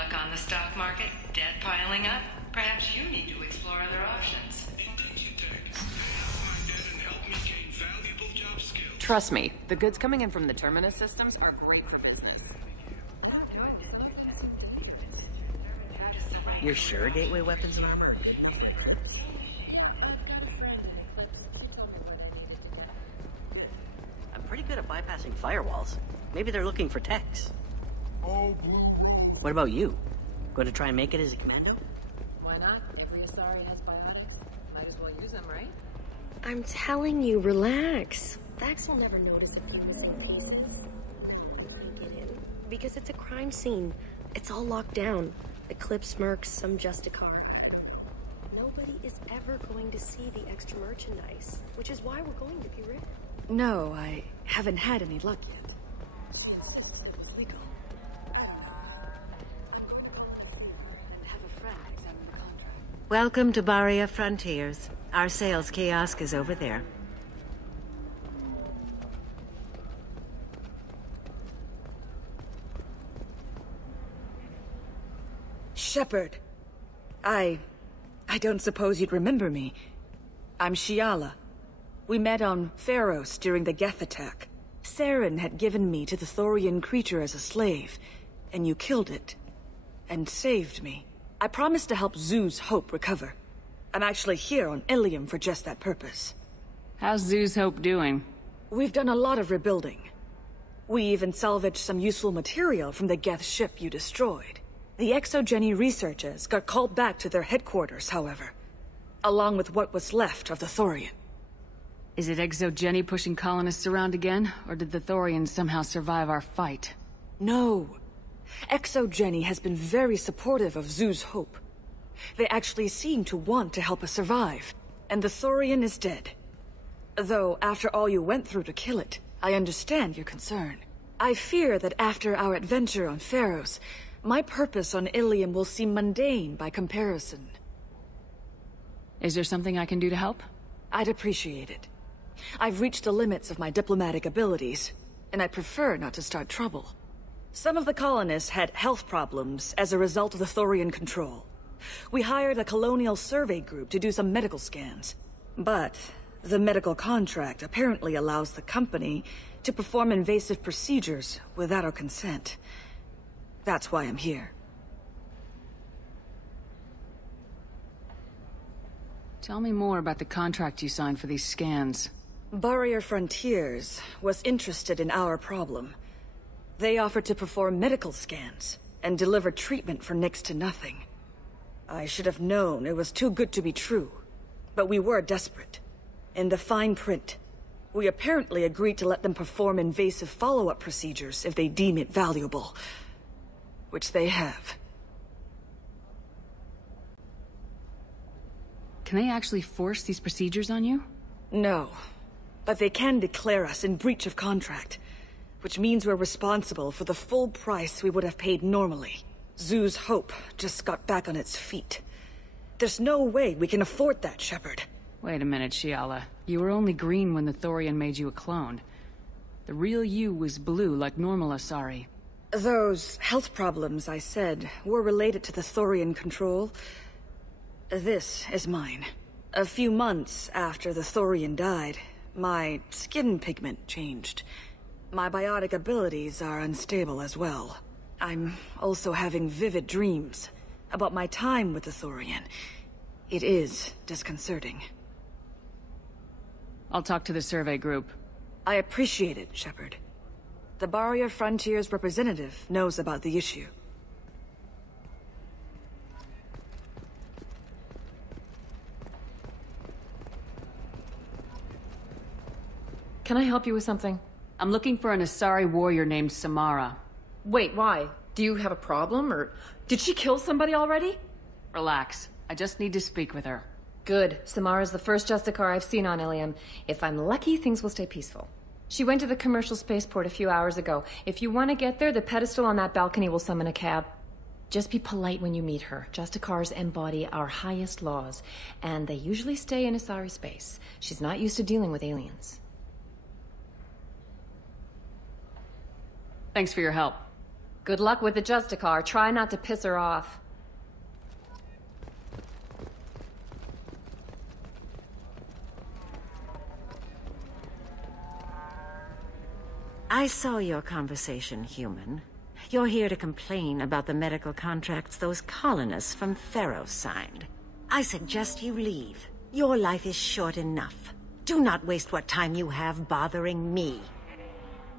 luck on the stock market? Debt piling up? Perhaps you need to explore other options. Trust me, the goods coming in from the Terminus systems are great for business. You're sure gateway weapons and armor are good? I'm pretty good at bypassing firewalls. Maybe they're looking for techs. What about you? Going to try and make it as a commando? Why not? Every Asari has biotics. Might as well use them, right? I'm telling you, relax. Vax will never notice if you missing pieces. Can't get in because it's a crime scene. It's all locked down. Eclipse mercs, some Justicar. Nobody is ever going to see the extra merchandise, which is why we're going to be rare. No, I haven't had any luck yet. Welcome to Baria Frontiers. Our sales kiosk is over there. Shepard. I don't suppose you'd remember me. I'm Shiala. We met on Pharos during the Geth attack. Saren had given me to the Thorian creature as a slave, and you killed it. And saved me. I promised to help Zoo's Hope recover. I'm actually here on Ilium for just that purpose. How's Zoo's Hope doing? We've done a lot of rebuilding. We even salvaged some useful material from the Geth ship you destroyed. The exogeny researchers got called back to their headquarters, however, along with what was left of the Thorian. Is it exogeny pushing colonists around again, or did the Thorians somehow survive our fight? No. Exogeny has been very supportive of Zoo's Hope. They actually seem to want to help us survive, and the Thorian is dead. Though, after all you went through to kill it, I understand your concern. I fear that after our adventure on Pharos, my purpose on Ilium will seem mundane by comparison. Is there something I can do to help? I'd appreciate it. I've reached the limits of my diplomatic abilities, and I prefer not to start trouble. Some of the colonists had health problems as a result of the Thorian control. We hired a colonial survey group to do some medical scans. But the medical contract apparently allows the company to perform invasive procedures without our consent. That's why I'm here. Tell me more about the contract you signed for these scans. Baria Frontiers was interested in our problem. They offered to perform medical scans and deliver treatment for next to nothing. I should have known it was too good to be true, but we were desperate. In the fine print, we apparently agreed to let them perform invasive follow-up procedures if they deem it valuable. Which they have. Can they actually force these procedures on you? No, but they can declare us in breach of contract. Which means we're responsible for the full price we would have paid normally. Zoo's Hope just got back on its feet. There's no way we can afford that, Shepard. Wait a minute, Shiala. You were only green when the Thorian made you a clone. The real you was blue like normal Asari. Those health problems I said were related to the Thorian control. This is mine. A few months after the Thorian died, my skin pigment changed. My biotic abilities are unstable as well. I'm also having vivid dreams about my time with the Thorian. It is disconcerting. I'll talk to the survey group. I appreciate it, Shepard. The Baria Frontiers representative knows about the issue. Can I help you with something? I'm looking for an Asari warrior named Samara. Wait, why? Do you have a problem, or did she kill somebody already? Relax. I just need to speak with her. Good. Samara's the first Justicar I've seen on Ilium. If I'm lucky, things will stay peaceful. She went to the commercial spaceport a few hours ago. If you want to get there, the pedestal on that balcony will summon a cab. Just be polite when you meet her. Justicars embody our highest laws, and they usually stay in Asari space. She's not used to dealing with aliens. Thanks for your help. Good luck with the Justicar. Try not to piss her off. I saw your conversation, human. You're here to complain about the medical contracts those colonists from Theros signed. I suggest you leave. Your life is short enough. Do not waste what time you have bothering me.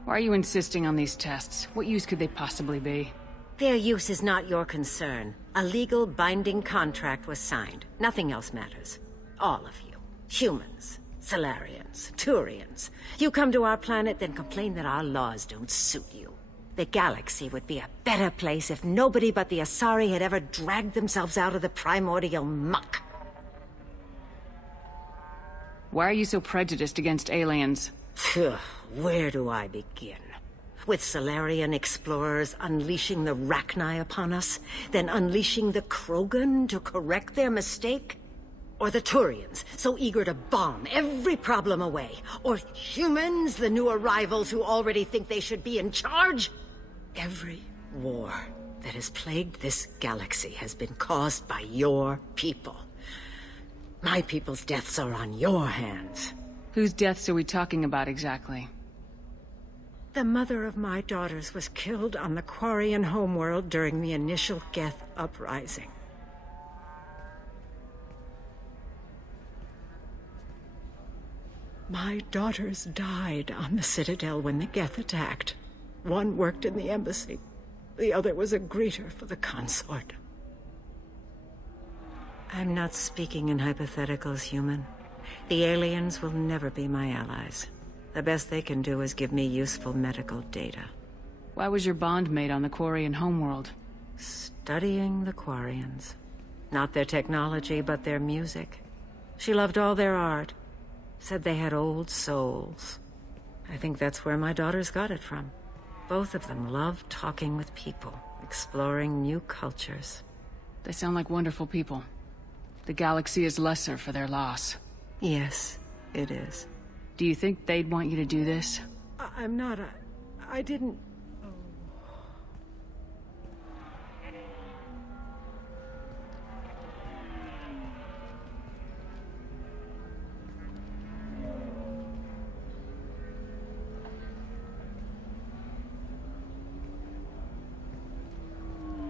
Why are you insisting on these tests? What use could they possibly be? Their use is not your concern. A legal, binding contract was signed. Nothing else matters. All of you. Humans. Solarians. Turians. You come to our planet, then complain that our laws don't suit you. The galaxy would be a better place if nobody but the Asari had ever dragged themselves out of the primordial muck. Why are you so prejudiced against aliens? Phew, where do I begin? With Solarian explorers unleashing the Rachni upon us, then unleashing the Krogan to correct their mistake? Or the Turians, so eager to bomb every problem away? Or humans, the new arrivals who already think they should be in charge? Every war that has plagued this galaxy has been caused by your people. My people's deaths are on your hands. Whose deaths are we talking about exactly? The mother of my daughters was killed on the Quarian homeworld during the initial Geth uprising. My daughters died on the Citadel when the Geth attacked. One worked in the embassy. The other was a greeter for the consort. I'm not speaking in hypotheticals, human. The aliens will never be my allies. The best they can do is give me useful medical data. Why was your bond made on the Quarian homeworld? Studying the Quarians. Not their technology, but their music. She loved all their art. Said they had old souls. I think that's where my daughters got it from. Both of them loved talking with people, exploring new cultures. They sound like wonderful people. The galaxy is lesser for their loss. Yes, it is. Do you think they'd want you to do this? I'm not. I didn't...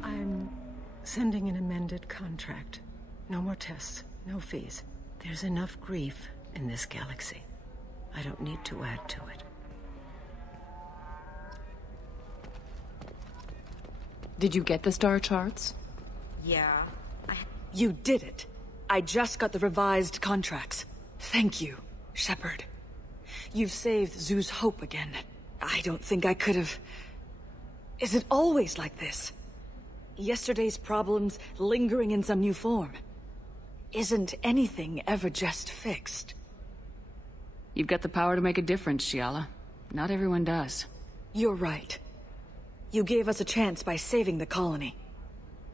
I'm sending an amended contract. No more tests, no fees. There's enough grief in this galaxy. I don't need to add to it. Did you get the star charts? Yeah. You did it. I just got the revised contracts. Thank you, Shepard. You've saved Zoo's hope again. I don't think I could have... Is it always like this? Yesterday's problems lingering in some new form. Isn't anything ever just fixed? You've got the power to make a difference, Shiala. Not everyone does. You're right. You gave us a chance by saving the colony.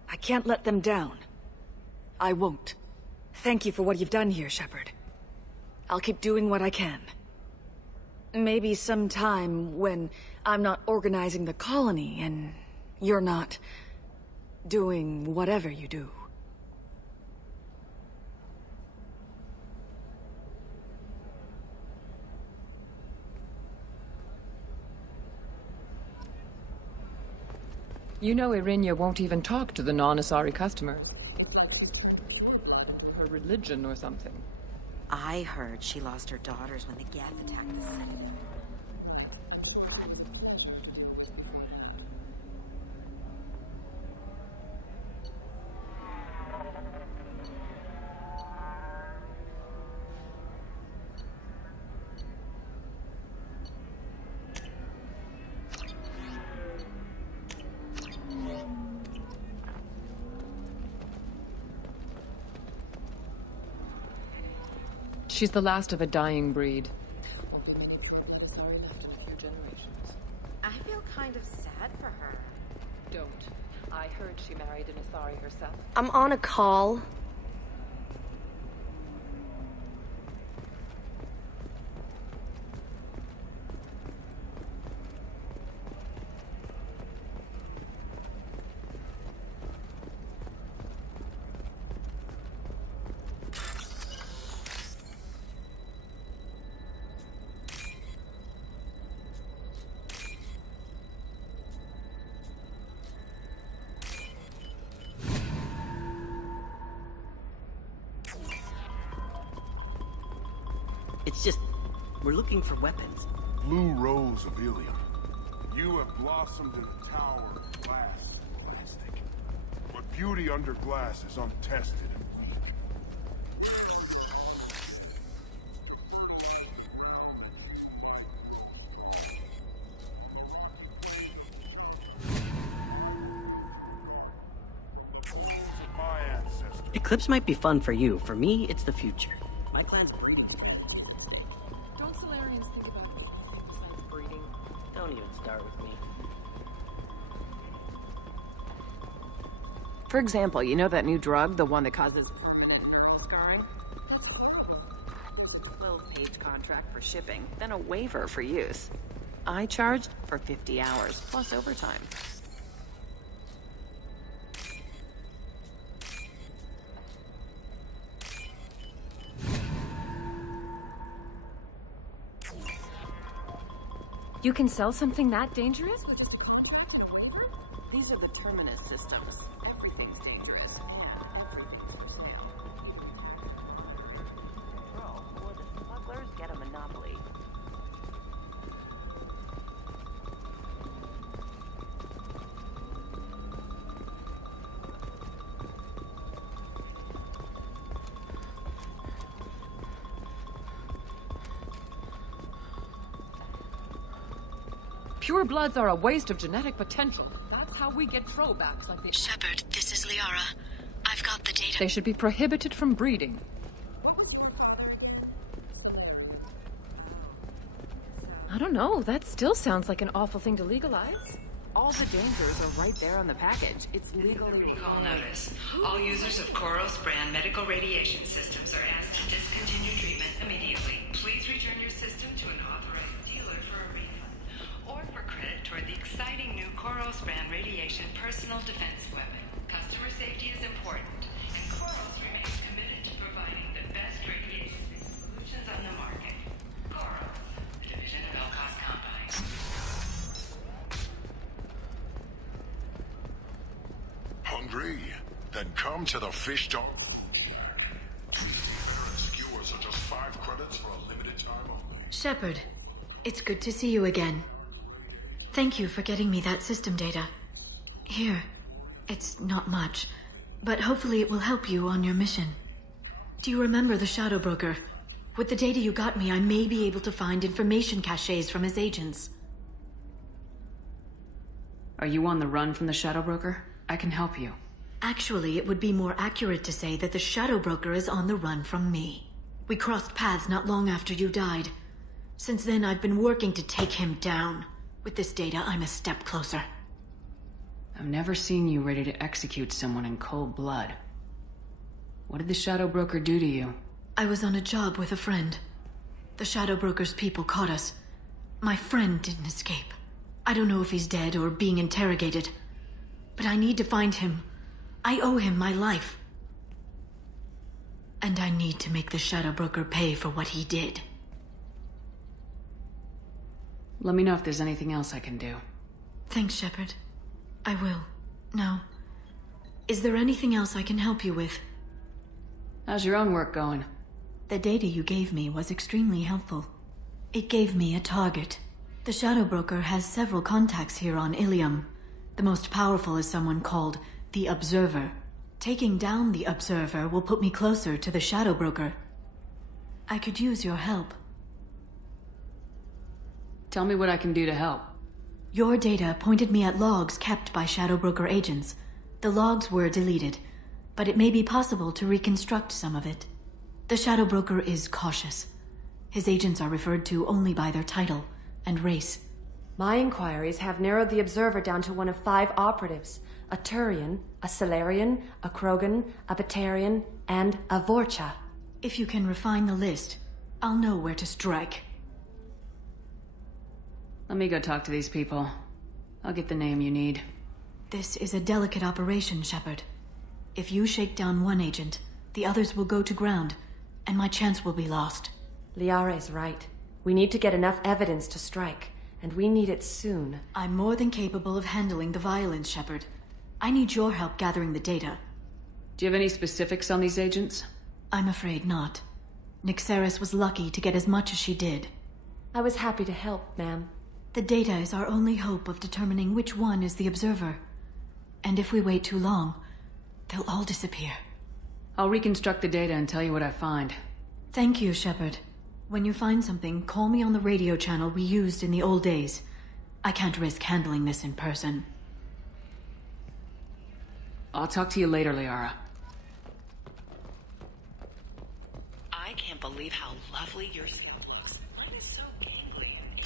I can't let them down. I won't. Thank you for what you've done here, Shepard. I'll keep doing what I can. Maybe sometime when I'm not organizing the colony and you're not doing whatever you do. You know Irinia won't even talk to the non-Asari customers. Her religion or something. I heard she lost her daughters when the Geth attacked the city. She's the last of a dying breed. I feel kind of sad for her. Don't. I heard she married an Asari herself. I'm on a call. It's just, we're looking for weapons. Blue rose of Ilium. You have blossomed in a tower of glass and plastic. But beauty under glass is untested and weak. My ancestors. Eclipse might be fun for you. For me, it's the future. My clan's breeding. Don't Solarians think about clans breeding? Don't even start with me. For example, you know that new drug, the one that causes permanent mineral scarring? That's a 12-page contract for shipping, then a waiver for use. I charged for 50 hours, plus overtime. You can sell something that dangerous? These are the terminus systems. Everything's dangerous. Bro, or the smugglers get a monopoly. Pure bloods are a waste of genetic potential. That's how we get throwbacks like the... Shepard, this is Liara. I've got the data. They should be prohibited from breeding. I don't know. That still sounds like an awful thing to legalize. All the dangers are right there on the package. It's legally... Recall notice. All users of Koros brand medical radiation systems are asked to discontinue treatment immediately. Please return your system to an authorized dealer for a refund, or for credit toward the exciting new Koros brand radiation personal defense weapon. Customer safety is important, and Koros remains committed to providing the best radiation-based solutions on the market. Koros, the division of Elkos Company. Hungry? Then come to the fish dog. Skewers are just 5 credits for a limited time only. Shepard, it's good to see you again. Thank you for getting me that system data. Here, it's not much, but hopefully it will help you on your mission. Do you remember the Shadow Broker? With the data you got me, I may be able to find information caches from his agents. Are you on the run from the Shadow Broker? I can help you. Actually, it would be more accurate to say that the Shadow Broker is on the run from me. We crossed paths not long after you died. Since then, I've been working to take him down. With this data, I'm a step closer. I've never seen you ready to execute someone in cold blood. What did the Shadow Broker do to you? I was on a job with a friend. The Shadow Broker's people caught us. My friend didn't escape. I don't know if he's dead or being interrogated. But I need to find him. I owe him my life. And I need to make the Shadow Broker pay for what he did. Let me know if there's anything else I can do. Thanks, Shepard. I will. Now, is there anything else I can help you with? How's your own work going? The data you gave me was extremely helpful. It gave me a target. The Shadow Broker has several contacts here on Ilium. The most powerful is someone called the Observer. Taking down the Observer will put me closer to the Shadow Broker. I could use your help. Tell me what I can do to help. Your data pointed me at logs kept by Shadow Broker agents. The logs were deleted, but it may be possible to reconstruct some of it. The Shadow Broker is cautious. His agents are referred to only by their title and race. My inquiries have narrowed the Observer down to one of 5 operatives. A Turian, a Solarian, a Krogan, a Batarian, and a Vorcha. If you can refine the list, I'll know where to strike. Let me go talk to these people. I'll get the name you need. This is a delicate operation, Shepard. If you shake down one agent, the others will go to ground, and my chance will be lost. Liara is right. We need to get enough evidence to strike, and we need it soon. I'm more than capable of handling the violence, Shepard. I need your help gathering the data. Do you have any specifics on these agents? I'm afraid not. Nyxeris was lucky to get as much as she did. I was happy to help, ma'am. The data is our only hope of determining which one is the observer. And if we wait too long, they'll all disappear. I'll reconstruct the data and tell you what I find. Thank you, Shepard. When you find something, call me on the radio channel we used in the old days. I can't risk handling this in person. I'll talk to you later, Liara. I can't believe how lovely your skin looks. Mine is so gangly and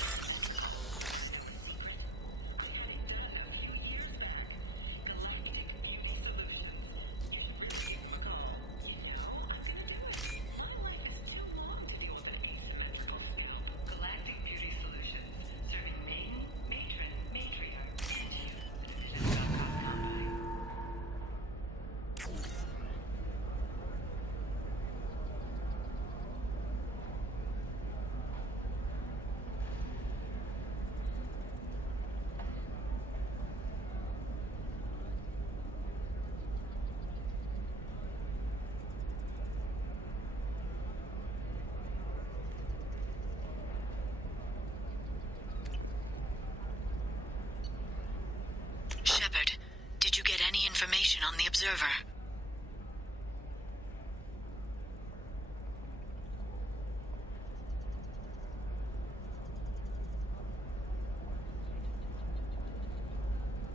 Shepard, did you get any information on the observer?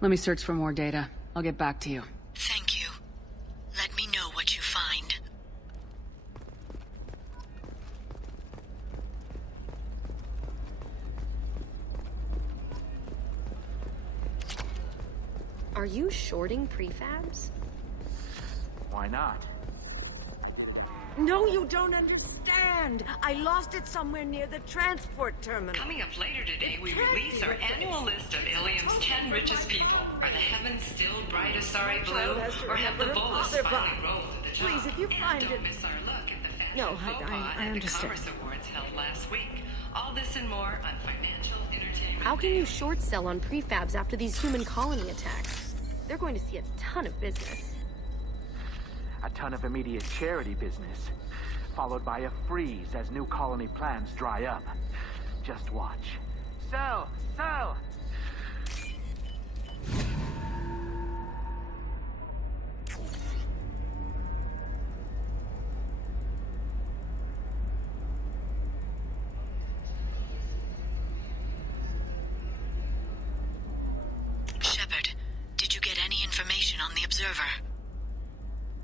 Let me search for more data. I'll get back to you. Thank you. Let me know what you find. Are you shorting prefabs? Why not? No, you don't understand. I lost it somewhere near the transport terminal. Coming up later today, we release our annual list of Ilium's 10 richest people. Are the heavens still bright Asari blue, or have the Bolas finally rolled to the top? Please, if you find and it... don't miss our look at the fashion No, faux pas I at the understand. Commerce Awards held last week. All this and more on Financial Entertainment. How can you short sell on prefabs after these human colony attacks? They're going to see a ton of business. A ton of immediate charity business, followed by a freeze as new colony plans dry up. Just watch. Sell! Sell! Shepard, did you get any information on the observer?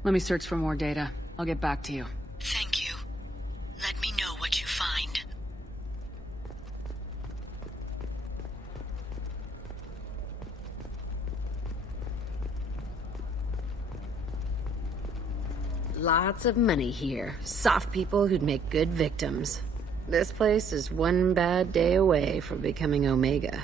Let me search for more data. I'll get back to you. Thank you. Let me know what you find. Lots of money here. Soft people who'd make good victims. This place is one bad day away from becoming Omega.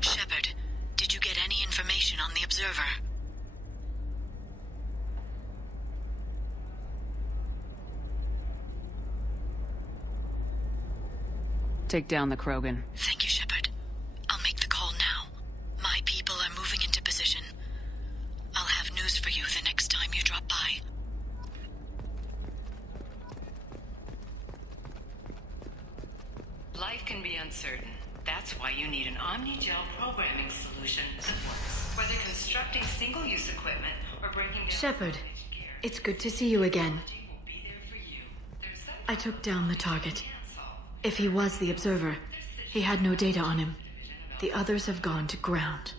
Shepard, did you get any information on the observer? Take down the Krogan. Thank you, Shepard. I'll make the call now. My people are moving into position. I'll have news for you the next time you drop by. Life can be uncertain. That's why you need an Omni-Gel programming solution that works. Whether constructing single-use equipment or breaking down... Shepard, it's good to see you again. I took down the target. If he was the observer, he had no data on him. The others have gone to ground.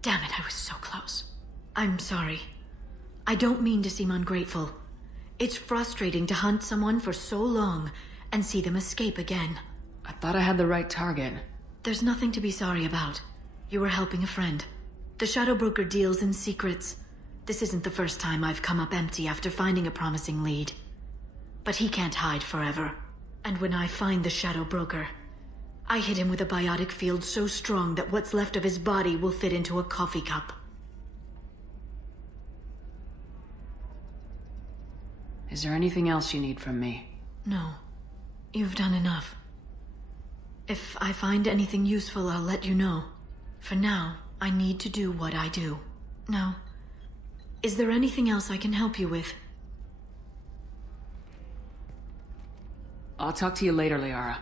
Damn it, I was so close. I'm sorry. I don't mean to seem ungrateful. It's frustrating to hunt someone for so long and see them escape again. I thought I had the right target. There's nothing to be sorry about. You were helping a friend. The Shadow Broker deals in secrets. This isn't the first time I've come up empty after finding a promising lead. But he can't hide forever. And when I find the Shadow Broker, I hit him with a biotic field so strong that what's left of his body will fit into a coffee cup. Is there anything else you need from me? No. You've done enough. If I find anything useful, I'll let you know. For now, I need to do what I do. Now, is there anything else I can help you with? I'll talk to you later, Liara.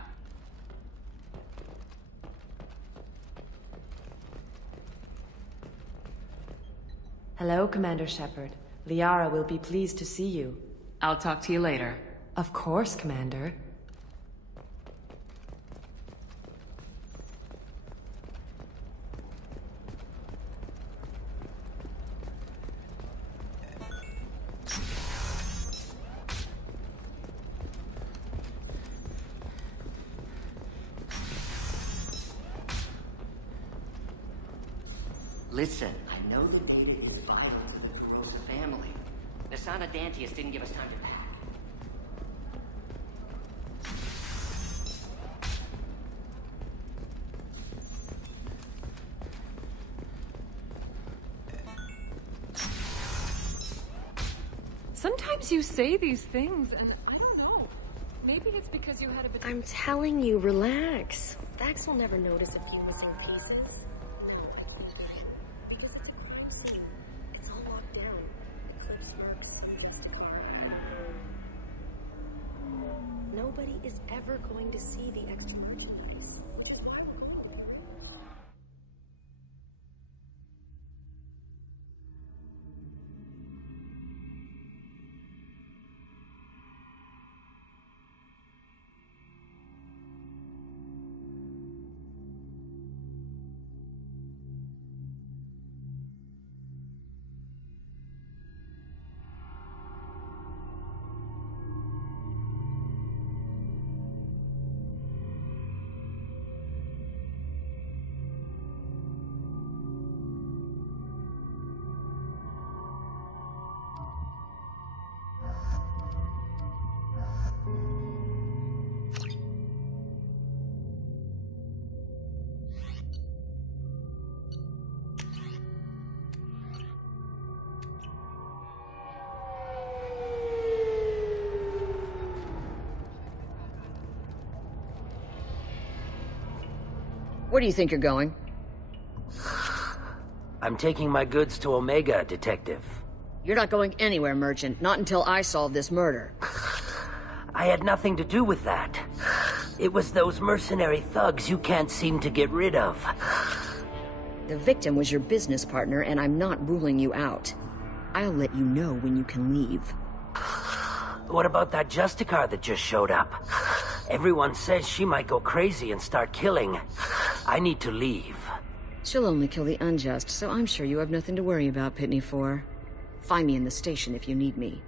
Hello, Commander Shepard. Liara will be pleased to see you. I'll talk to you later. Of course, Commander. Listen, I know the data is vital to the Corrosa family. Nasana Dantius didn't give us time to pack. Sometimes you say these things, and I don't know. Maybe it's because you had a bit... I'm telling you, relax. Vax will never notice a few missing pieces. Because it's a crime scene. It's all locked down. Eclipse works. Nobody is ever going to see the extra merchandise, which is why we're going to... Where do you think you're going? I'm taking my goods to Omega, Detective. You're not going anywhere, Merchant. Not until I solve this murder. I had nothing to do with that. It was those mercenary thugs you can't seem to get rid of. The victim was your business partner, and I'm not ruling you out. I'll let you know when you can leave. What about that Justicar that just showed up? Everyone says she might go crazy and start killing. I need to leave. She'll only kill the unjust, so I'm sure you have nothing to worry about, Pitney 4. Find me in the station if you need me.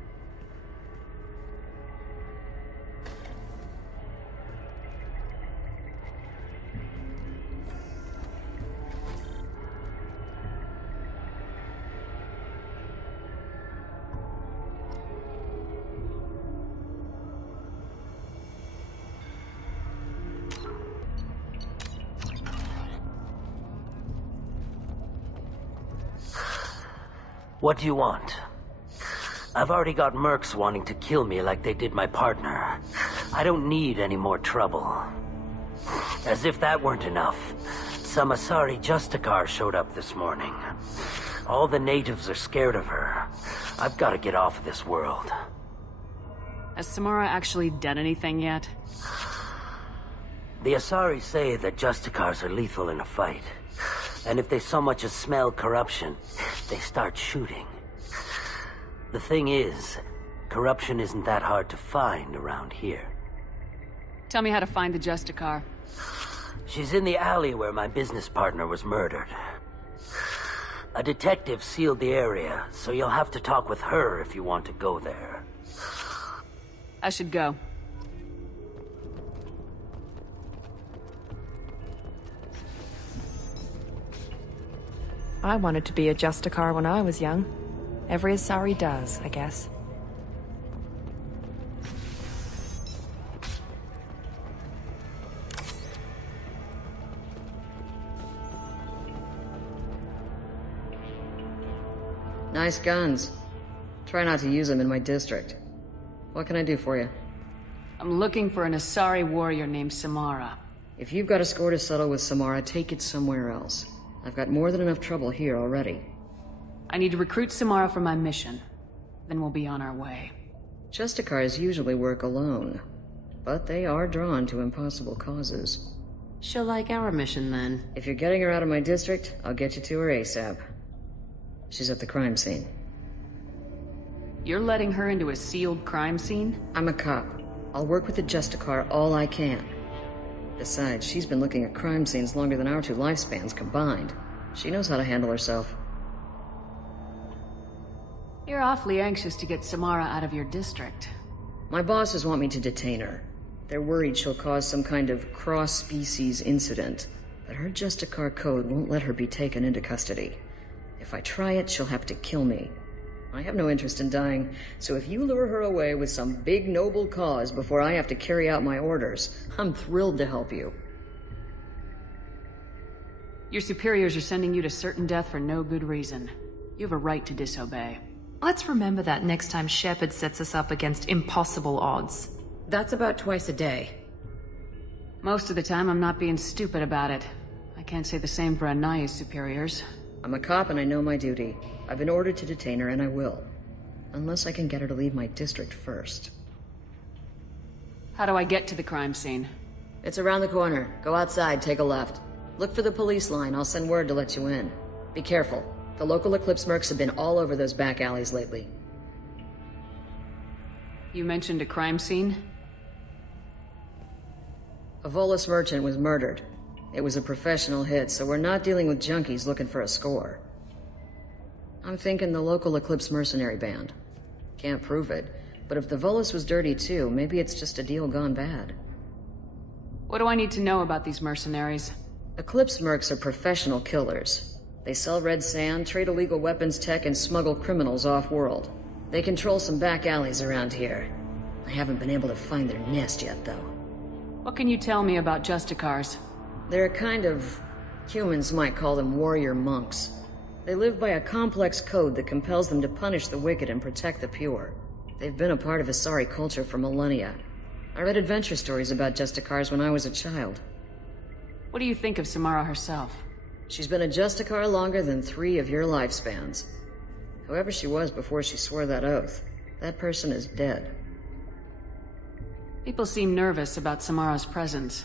What do you want? I've already got mercs wanting to kill me like they did my partner. I don't need any more trouble. As if that weren't enough, some Asari Justicar showed up this morning. All the natives are scared of her. I've got to get off of this world. Has Samara actually done anything yet? The Asari say that Justicars are lethal in a fight. And if they so much as smell corruption, they start shooting. The thing is, corruption isn't that hard to find around here. Tell me how to find the Justicar. She's in the alley where my business partner was murdered. A detective sealed the area, so you'll have to talk with her if you want to go there. I should go. I wanted to be a Justicar when I was young. Every Asari does, I guess. Nice guns. Try not to use them in my district. What can I do for you? I'm looking for an Asari warrior named Samara. If you've got a score to settle with Samara, take it somewhere else. I've got more than enough trouble here already. I need to recruit Samara for my mission. Then we'll be on our way. Justicars usually work alone, but they are drawn to impossible causes. She'll like our mission, then. If you're getting her out of my district, I'll get you to her ASAP. She's at the crime scene. You're letting her into a sealed crime scene? I'm a cop. I'll work with the Justicar all I can. Besides, she's been looking at crime scenes longer than our 2 lifespans combined. She knows how to handle herself. You're awfully anxious to get Samara out of your district. My bosses want me to detain her. They're worried she'll cause some kind of cross-species incident, but her Justicar code won't let her be taken into custody. If I try it, she'll have to kill me. I have no interest in dying, so if you lure her away with some big noble cause before I have to carry out my orders, I'm thrilled to help you. Your superiors are sending you to certain death for no good reason. You have a right to disobey. Let's remember that next time Shepard sets us up against impossible odds. That's about twice a day. Most of the time, I'm not being stupid about it. I can't say the same for Anaya's superiors. I'm a cop and I know my duty. I've been ordered to detain her and I will. Unless I can get her to leave my district first. How do I get to the crime scene? It's around the corner. Go outside, take a left. Look for the police line. I'll send word to let you in. Be careful. The local Eclipse mercs have been all over those back alleys lately. You mentioned a crime scene? A Volus merchant was murdered. It was a professional hit, so we're not dealing with junkies looking for a score. I'm thinking the local Eclipse mercenary band. Can't prove it, but if the Volus was dirty too, maybe it's just a deal gone bad. What do I need to know about these mercenaries? Eclipse mercs are professional killers. They sell red sand, trade illegal weapons tech, and smuggle criminals off-world. They control some back alleys around here. I haven't been able to find their nest yet, though. What can you tell me about Justicars? They're a kind of... humans might call them warrior monks. They live by a complex code that compels them to punish the wicked and protect the pure. They've been a part of Asari culture for millennia. I read adventure stories about Justicars when I was a child. What do you think of Samara herself? She's been a Justicar longer than 3 of your lifespans. Whoever she was before she swore that oath, that person is dead. People seem nervous about Samara's presence.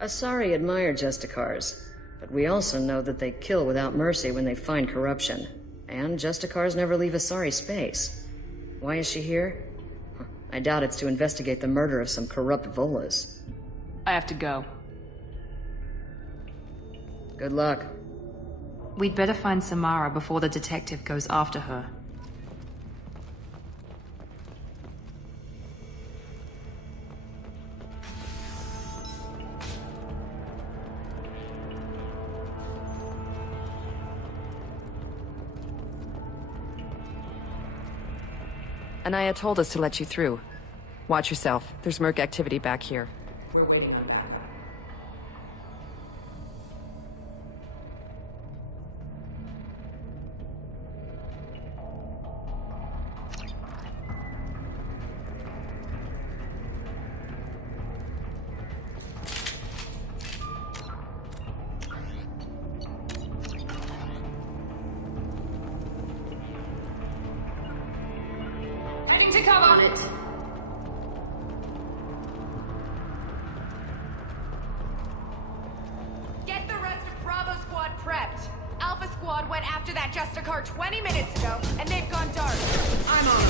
Asari admire Justicars, but we also know that they kill without mercy when they find corruption. And Justicars never leave Asari space. Why is she here? I doubt it's to investigate the murder of some corrupt Volas. I have to go. Good luck. We'd better find Samara before the detective goes after her. Anaya told us to let you through. Watch yourself. There's merc activity back here. We're waiting on backup. On it. Get the rest of Bravo Squad prepped. Alpha Squad went after that Justicar 20 minutes ago, and they've gone dark. I'm on.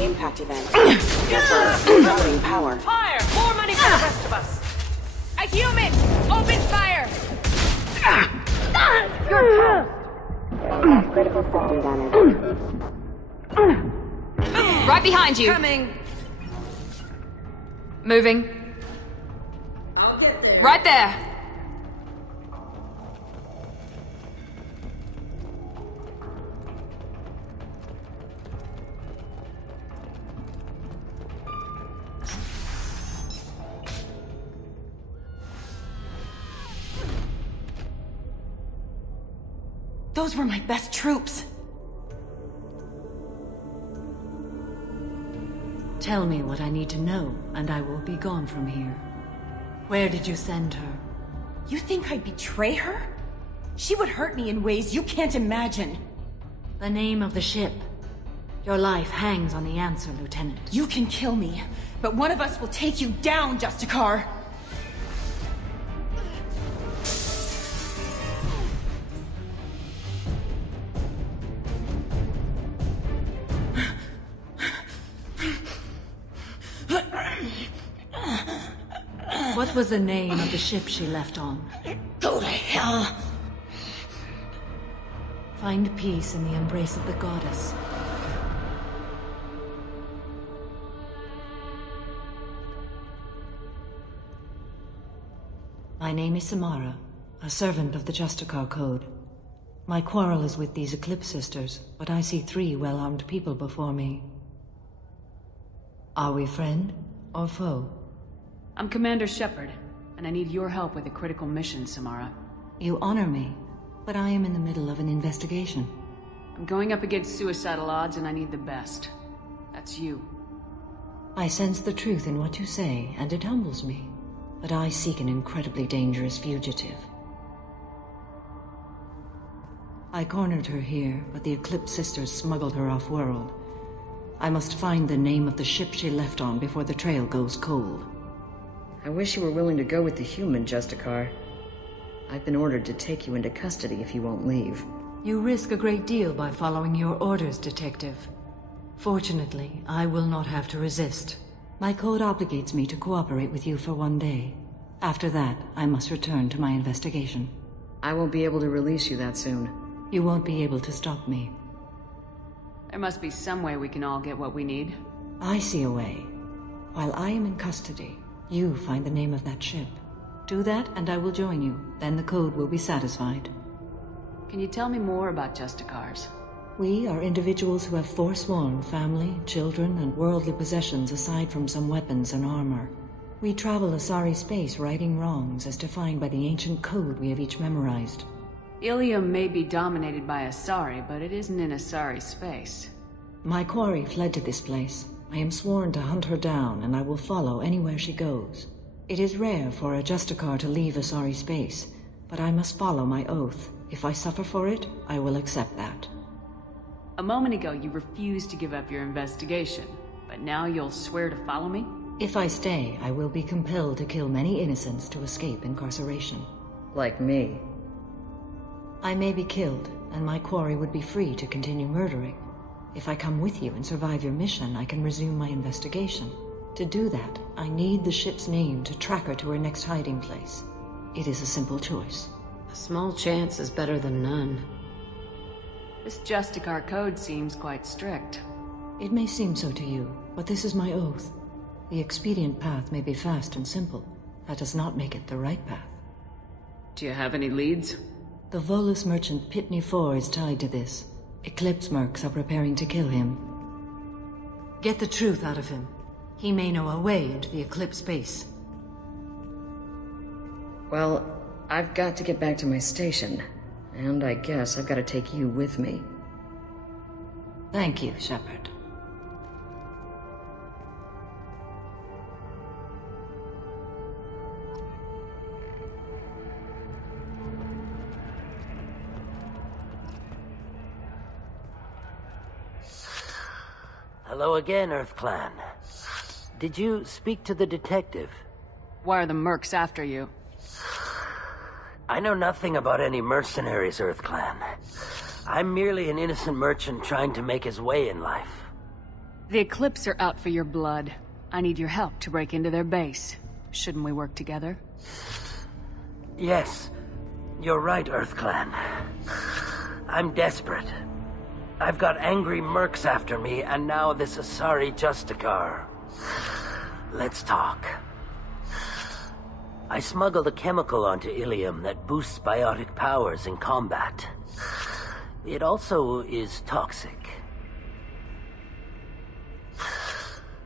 Impact event. Powering power. Fire! More money for the rest of us. A human! Open fire! You're Critical system damage. Right behind you. Coming. Moving. I'll get there. Right there. Those were my best troops. Tell me what I need to know, and I will be gone from here. Where did you send her? You think I'd betray her? She would hurt me in ways you can't imagine. The name of the ship. Your life hangs on the answer, Lieutenant. You can kill me, but one of us will take you down, Justicar! What was the name of the ship she left on? Go to hell! Find peace in the embrace of the goddess. My name is Samara, a servant of the Justicar Code. My quarrel is with these Eclipse Sisters, but I see 3 well-armed people before me. Are we friend or foe? I'm Commander Shepard, and I need your help with a critical mission, Samara. You honor me, but I am in the middle of an investigation. I'm going up against suicidal odds, and I need the best. That's you. I sense the truth in what you say, and it humbles me. But I seek an incredibly dangerous fugitive. I cornered her here, but the Eclipse Sisters smuggled her off-world. I must find the name of the ship she left on before the trail goes cold. I wish you were willing to go with the human, Justicar. I've been ordered to take you into custody if you won't leave. You risk a great deal by following your orders, Detective. Fortunately, I will not have to resist. My code obligates me to cooperate with you for 1 day. After that, I must return to my investigation. I won't be able to release you that soon. You won't be able to stop me. There must be some way we can all get what we need. I see a way. While I am in custody, you find the name of that ship. Do that, and I will join you. Then the code will be satisfied. Can you tell me more about Justicars? We are individuals who have forsworn family, children, and worldly possessions aside from some weapons and armor. We travel Asari space righting wrongs as defined by the ancient code we have each memorized. Ilium may be dominated by Asari, but it isn't in Asari space. My quarry fled to this place. I am sworn to hunt her down, and I will follow anywhere she goes. It is rare for a Justicar to leave Asari space, but I must follow my oath. If I suffer for it, I will accept that. A moment ago, you refused to give up your investigation, but now you'll swear to follow me? If I stay, I will be compelled to kill many innocents to escape incarceration. Like me. I may be killed, and my quarry would be free to continue murdering. If I come with you and survive your mission, I can resume my investigation. To do that, I need the ship's name to track her to her next hiding place. It is a simple choice. A small chance is better than none. This Justicar code seems quite strict. It may seem so to you, but this is my oath. The expedient path may be fast and simple. That does not make it the right path. Do you have any leads? The Volus merchant Pitney 4 is tied to this. Eclipse mercs are preparing to kill him. Get the truth out of him. He may know a way into the Eclipse base. Well, I've got to get back to my station. And I guess I've got to take you with me. Thank you, Shepard. Hello again, Earth Clan. Did you speak to the detective? Why are the mercs after you? I know nothing about any mercenaries, Earth Clan. I'm merely an innocent merchant trying to make his way in life. The Eclipse are out for your blood. I need your help to break into their base. Shouldn't we work together? Yes, you're right, Earth Clan. I'm desperate. I've got angry mercs after me, and now this Asari Justicar. Let's talk. I smuggled a chemical onto Ilium that boosts biotic powers in combat. It also is toxic.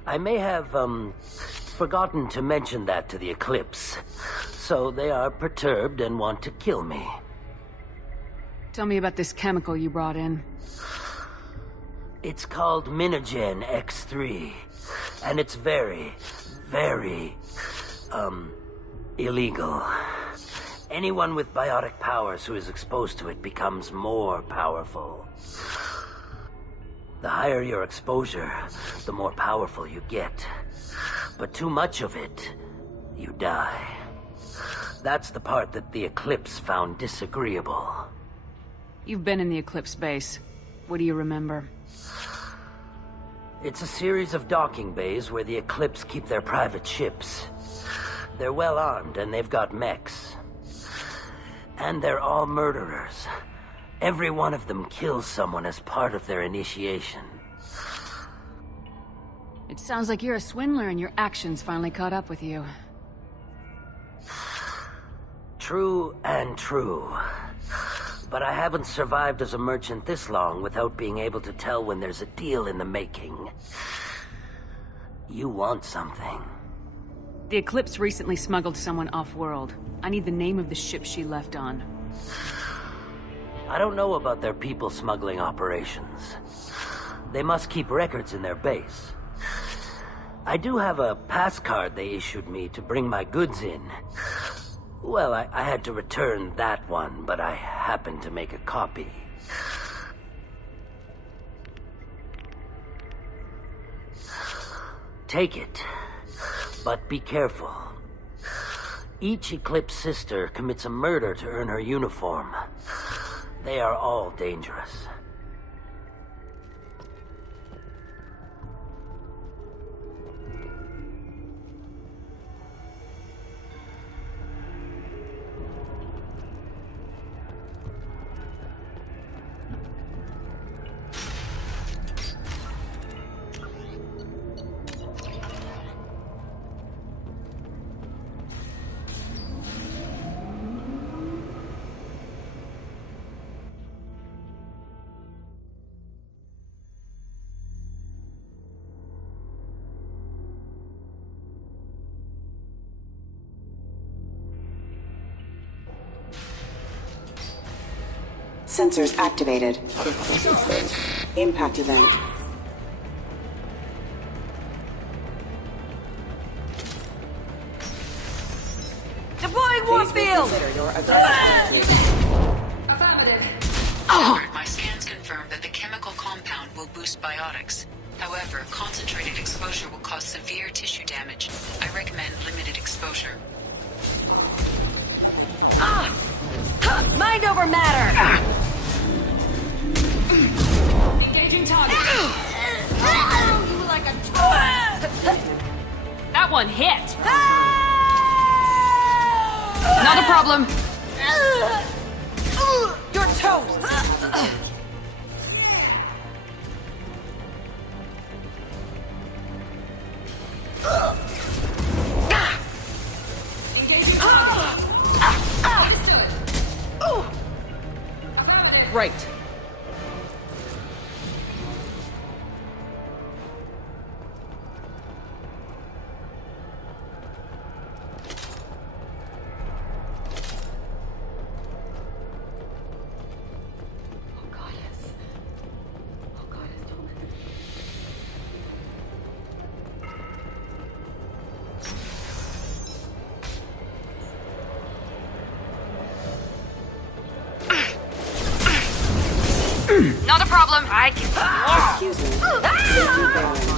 I may have, forgotten to mention that to the Eclipse, so they are perturbed and want to kill me. Tell me about this chemical you brought in. It's called Minogen X3, and it's very, very, illegal. Anyone with biotic powers who is exposed to it becomes more powerful. The higher your exposure, the more powerful you get. But too much of it, you die. That's the part that the Eclipse found disagreeable. You've been in the Eclipse base. What do you remember? It's a series of docking bays where the Eclipse keep their private ships. They're well armed and they've got mechs. And they're all murderers. Every one of them kills someone as part of their initiation. It sounds like you're a swindler and your actions finally caught up with you. True and true. But I haven't survived as a merchant this long without being able to tell when there's a deal in the making. You want something. The Eclipse recently smuggled someone off-world. I need the name of the ship she left on. I don't know about their people smuggling operations. They must keep records in their base. I do have a pass card they issued me to bring my goods in. Well, I had to return that one, but I happened to make a copy. Take it, but be careful. Each Eclipse sister commits a murder to earn her uniform. They are all dangerous. Sensors activated. Impact event. Deploying Warfield! My scans confirm that the chemical compound will boost biotics. However, concentrated exposure will cause severe tissue damage. I recommend limited exposure. Mind over matter! Engaging target. You like a toy! That one hit! Not a problem. You're toast! Right. Not a problem. I can. Excuse me. Safety bearing.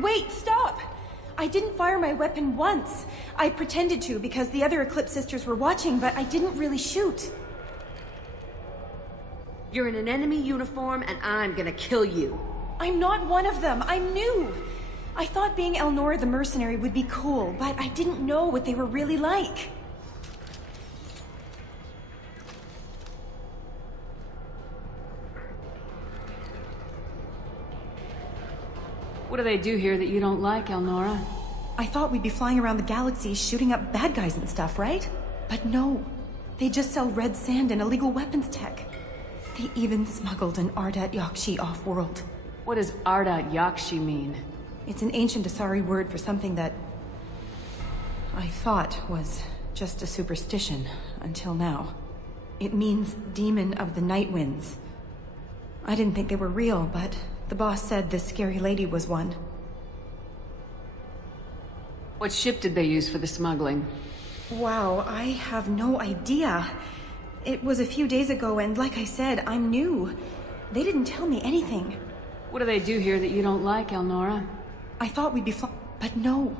Wait, stop! I didn't fire my weapon once. I pretended to because the other Eclipse sisters were watching, but I didn't really shoot. You're in an enemy uniform, and I'm gonna kill you. I'm not one of them. I'm new. I thought being Elnora the mercenary would be cool, but I didn't know what they were really like. What do they do here that you don't like, Elnora? I thought we'd be flying around the galaxy shooting up bad guys and stuff, right? But no. They just sell red sand and illegal weapons tech. They even smuggled an Ardat Yakshi off-world. What does Ardat Yakshi mean? It's an ancient Asari word for something that I thought was just a superstition until now. It means demon of the night winds. I didn't think they were real, but the boss said this scary lady was one. What ship did they use for the smuggling? Wow, I have no idea. It was a few days ago, and like I said, I'm new. They didn't tell me anything. What do they do here that you don't like, Elnora? I thought we'd be but no.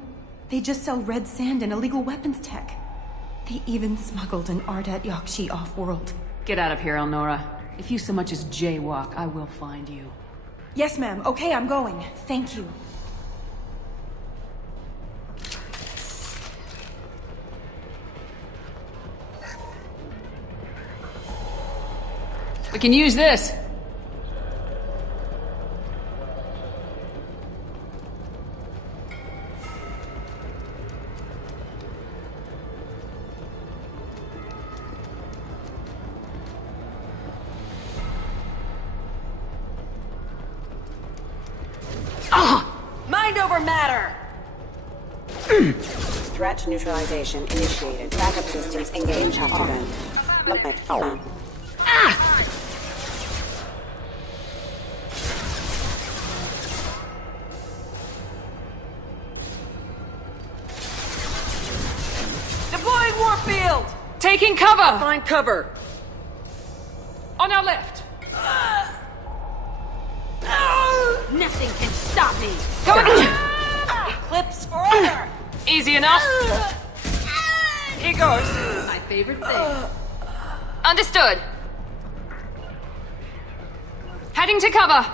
They just sell red sand and illegal weapons tech. They even smuggled an Ardat Yakshi off-world. Get out of here, Elnora. If you so much as jaywalk, I will find you. Yes, ma'am. Okay, I'm going. Thank you. We can use this! Mind over matter! Threat neutralization initiated. Backup systems engaged. Event. Deploying warfield! Taking cover! Find cover! On our left! Nothing can stop me! Going! Eclipse forever! Easy enough! Here goes! My favorite thing. Understood! Heading to cover!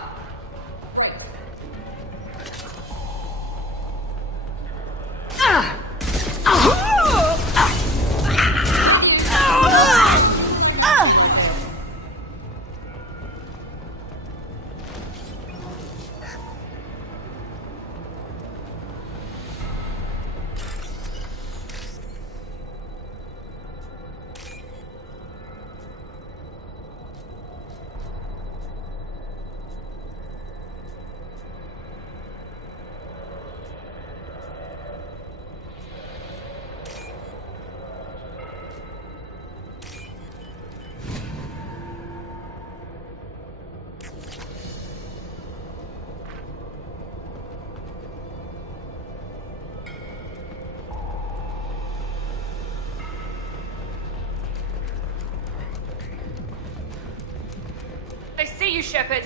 You, Shepard.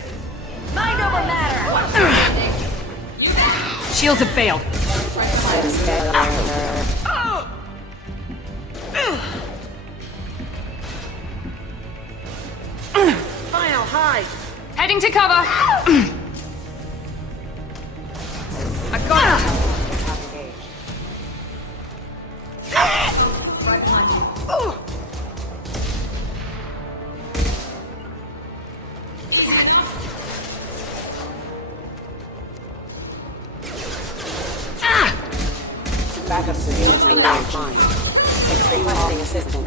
Mind over matter! Shields have failed. Final hide. Heading to cover. I got it. Backup systems engaged. Requesting assistance.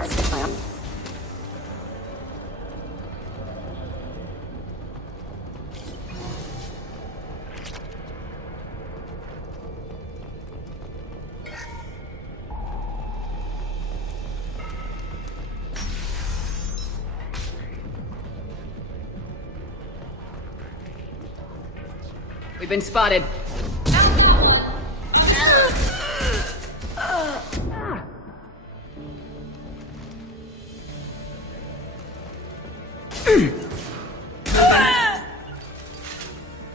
We've been spotted.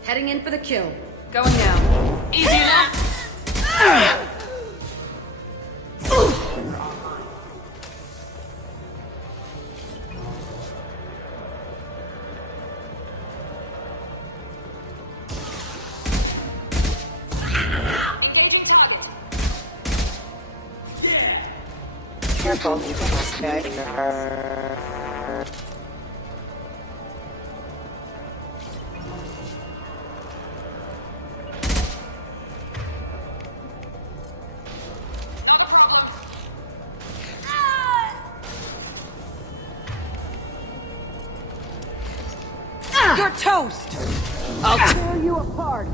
Heading in for the kill. Going now. Easy enough. You're toast! I'll tear you apart!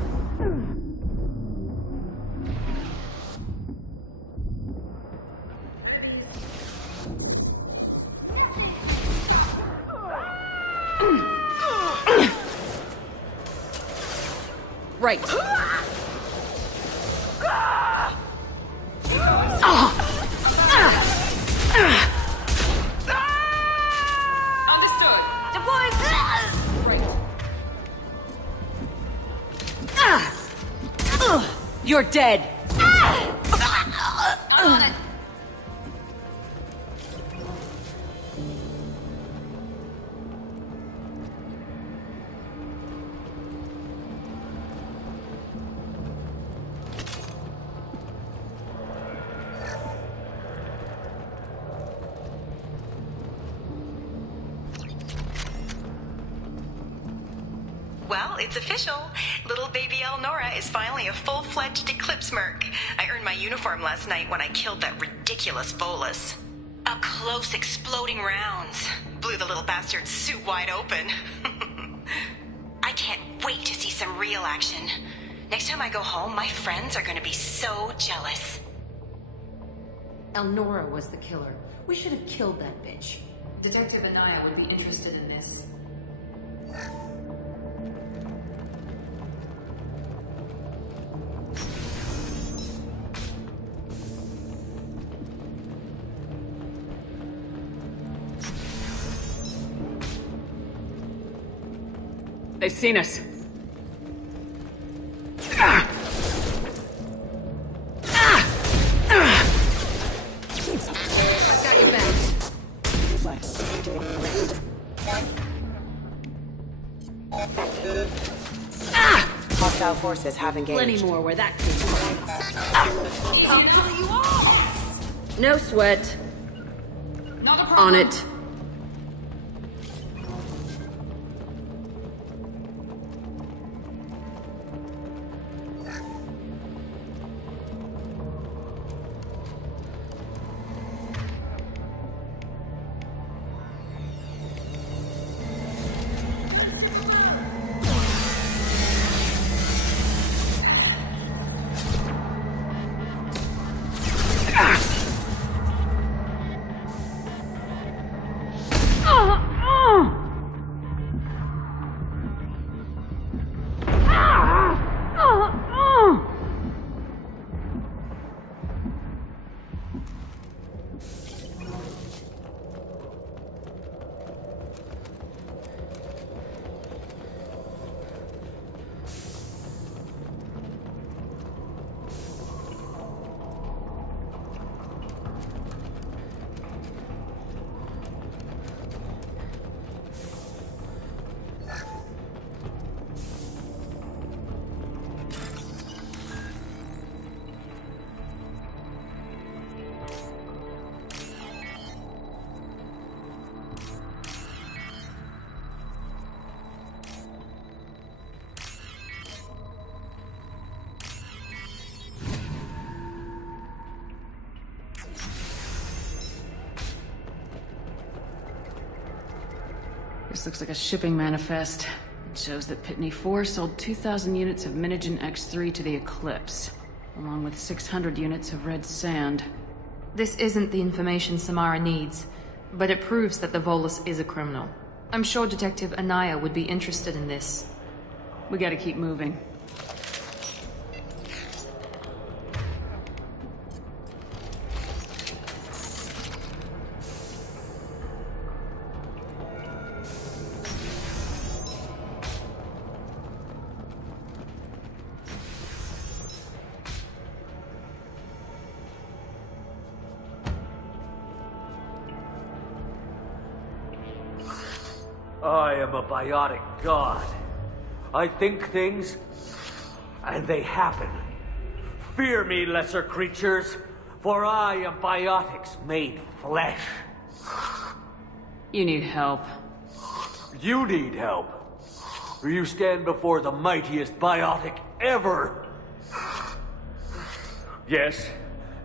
Right. Understood. Deploy. You're dead. I'm on it. Well, it's official. Little baby Elnora is finally a full-fledged Eclipse merc. I earned my uniform last night when I killed that ridiculous Volus. Up close, exploding rounds. Blew the little bastard's suit wide open. I can't wait to see some real action. Next time I go home, my friends are gonna be so jealous. Elnora was the killer. We should have killed that bitch. Detective Anaya would be interested in this. They've seen us. I've got your back. Hostile forces have engaged. Plenty more where that came from. I'll kill you all! No sweat. Not a problem. On it. This looks like a shipping manifest. It shows that Pitney 4 sold 2,000 units of Minigen X3 to the Eclipse, along with 600 units of red sand. This isn't the information Samara needs, but it proves that the Volus is a criminal. I'm sure Detective Anaya would be interested in this. We gotta keep moving. I am a biotic god. I think things, and they happen. Fear me, lesser creatures. For I am biotics made flesh. You need help. You need help. You stand before the mightiest biotic ever. Yes,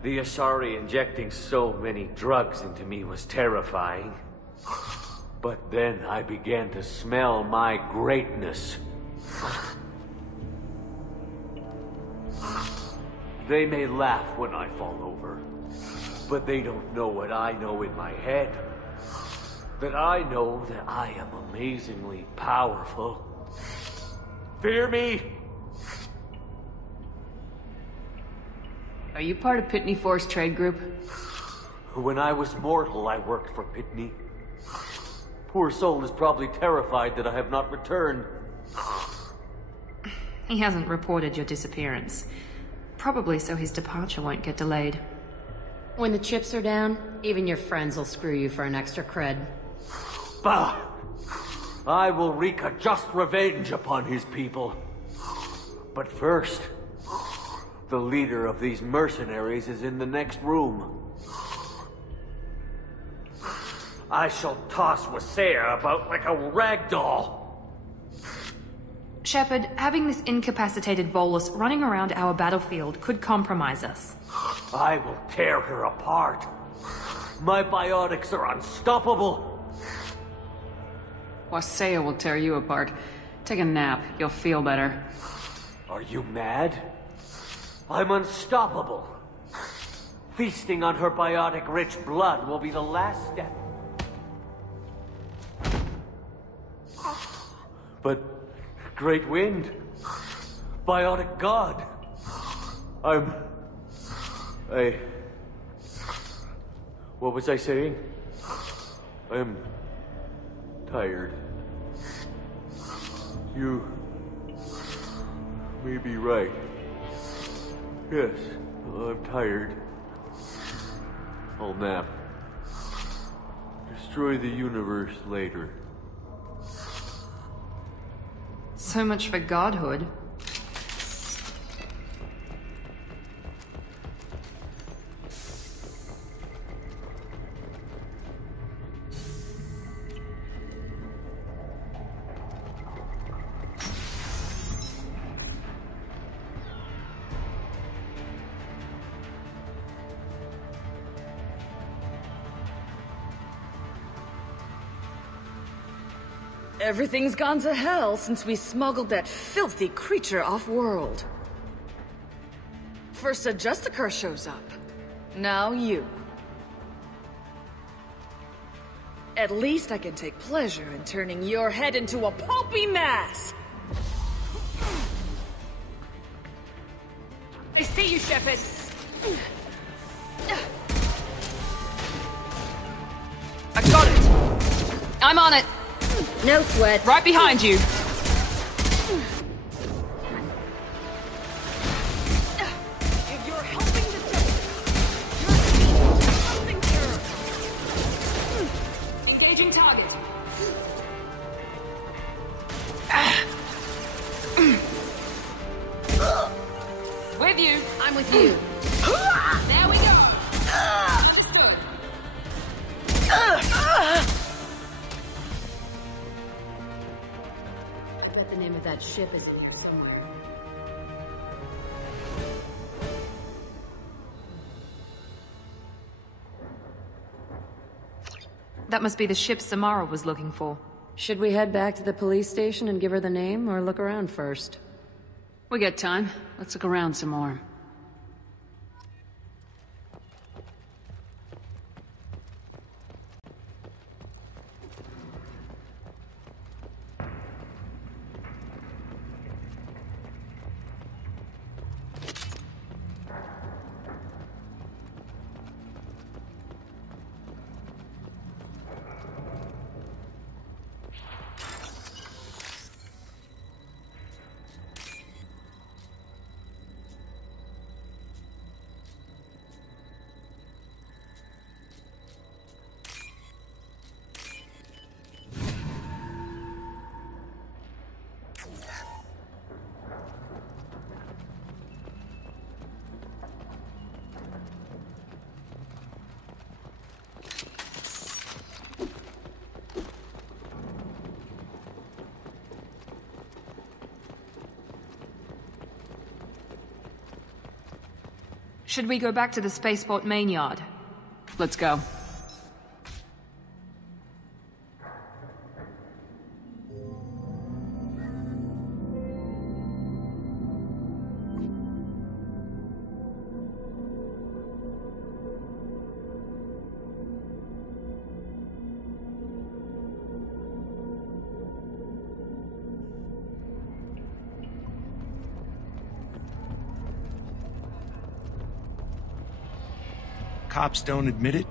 the Asari injecting so many drugs into me was terrifying. But then I began to smell my greatness. They may laugh when I fall over, but they don't know what I know in my head. That I know that I am amazingly powerful. Fear me? Are you part of Pitney Force Trade Group? When I was mortal, I worked for Pitney. Poor soul is probably terrified that I have not returned. He hasn't reported your disappearance. Probably so his departure won't get delayed. When the chips are down, even your friends will screw you for an extra cred. Bah! I will wreak a just revenge upon his people. But first, the leader of these mercenaries is in the next room. I shall toss Wasea about like a rag doll. Shepard, having this incapacitated Volus running around our battlefield could compromise us. I will tear her apart. My biotics are unstoppable. Wasea will tear you apart. Take a nap, you'll feel better. Are you mad? I'm unstoppable. Feasting on her biotic-rich blood will be the last step. But, Great Wind, Biotic God, what was I saying? I'm tired. You may be right. Yes, I'm tired. I'll nap. Destroy the universe later. So much for godhood. Everything's gone to hell since we smuggled that filthy creature off-world. First a Justicar shows up. Now you. At least I can take pleasure in turning your head into a pulpy mass! I see you, Shepard! I got it! I'm on it! No sweat. Right behind you. If you're helping the Justicar, you're something terrible. Engaging target. With you. I'm with you. There we go. The name of that ship is here somewhere. That must be the ship Samara was looking for. Should we head back to the police station and give her the name, or look around first? We got time. Let's look around some more. Should we go back to the spaceport main yard? Let's go. Cops don't admit it,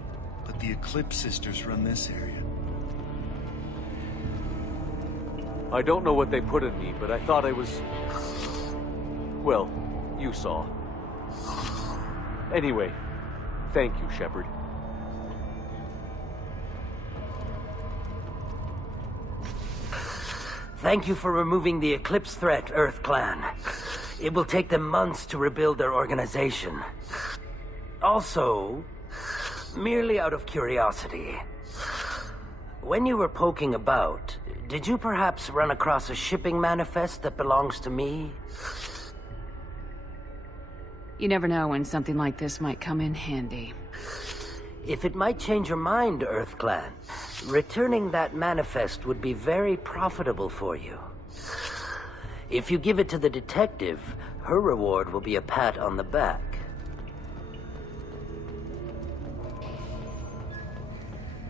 but the Eclipse sisters run this area. I don't know what they put in me, but I thought I was... well, you saw. Anyway, thank you, Shepard. Thank you for removing the Eclipse threat, Earth Clan. It will take them months to rebuild their organization. Also, merely out of curiosity, when you were poking about, did you perhaps run across a shipping manifest that belongs to me? You never know when something like this might come in handy. If it might change your mind, Earth Clan, returning that manifest would be very profitable for you. If you give it to the detective, her reward will be a pat on the back.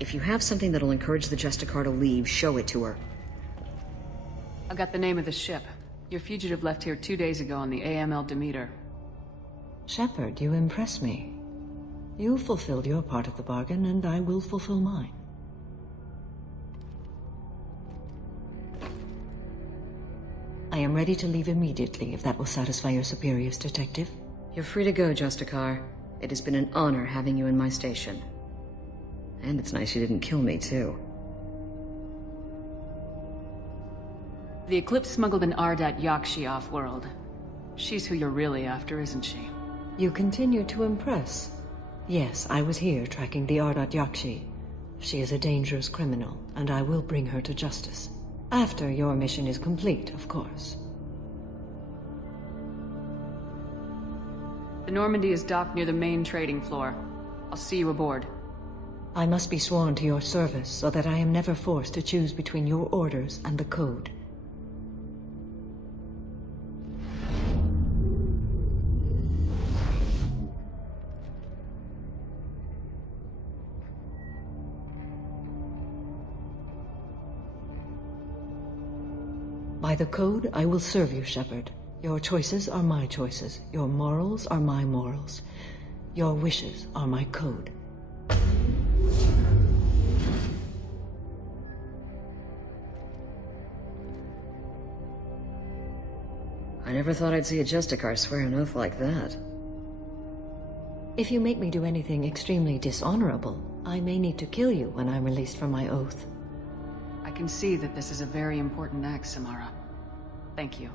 If you have something that'll encourage the Justicar to leave, show it to her. I got the name of the ship. Your fugitive left here 2 days ago on the AML Demeter. Shepard, you impress me. You fulfilled your part of the bargain, and I will fulfill mine. I am ready to leave immediately, if that will satisfy your superiors, Detective. You're free to go, Justicar. It has been an honor having you in my station. And it's nice you didn't kill me, too. The Eclipse smuggled an Ardat Yakshi off-world. She's who you're really after, isn't she? You continue to impress. Yes, I was here tracking the Ardat Yakshi. She is a dangerous criminal, and I will bring her to justice. After your mission is complete, of course. The Normandy is docked near the main trading floor. I'll see you aboard. I must be sworn to your service so that I am never forced to choose between your orders and the Code. By the Code, I will serve you, Shepard. Your choices are my choices. Your morals are my morals. Your wishes are my code. I never thought I'd see a Justicar swear an oath like that. If you make me do anything extremely dishonorable, I may need to kill you when I'm released from my oath. I can see that this is a very important act, Samara. Thank you.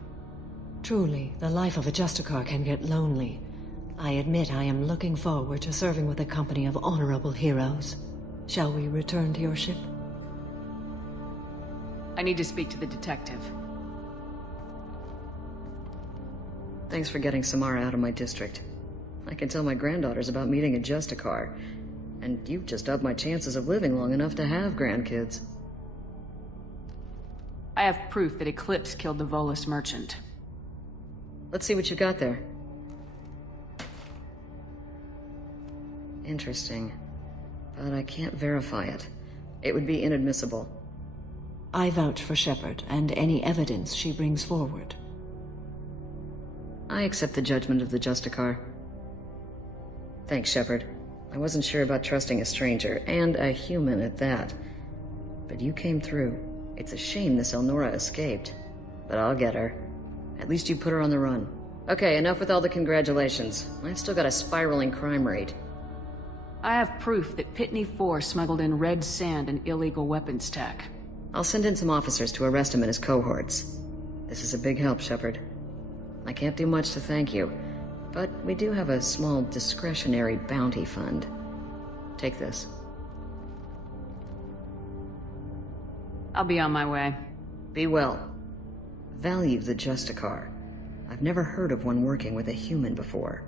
Truly, the life of a Justicar can get lonely. I admit I am looking forward to serving with a company of honorable heroes. Shall we return to your ship? I need to speak to the detective. Thanks for getting Samara out of my district. I can tell my granddaughters about meeting a Justicar, and you've just upped my chances of living long enough to have grandkids. I have proof that Eclipse killed the Volus merchant. Let's see what you got there. Interesting. But I can't verify it. It would be inadmissible. I vouch for Shepard and any evidence she brings forward. I accept the judgment of the Justicar. Thanks, Shepard. I wasn't sure about trusting a stranger, and a human at that. But you came through. It's a shame this Elnora escaped. But I'll get her. At least you put her on the run. Okay, enough with all the congratulations. I've still got a spiraling crime rate. I have proof that Pitney 4 smuggled in red sand and illegal weapons tech. I'll send in some officers to arrest him and his cohorts. This is a big help, Shepard. I can't do much to thank you, but we do have a small discretionary bounty fund. Take this. I'll be on my way. Be well. Value the Justicar. I've never heard of one working with a human before.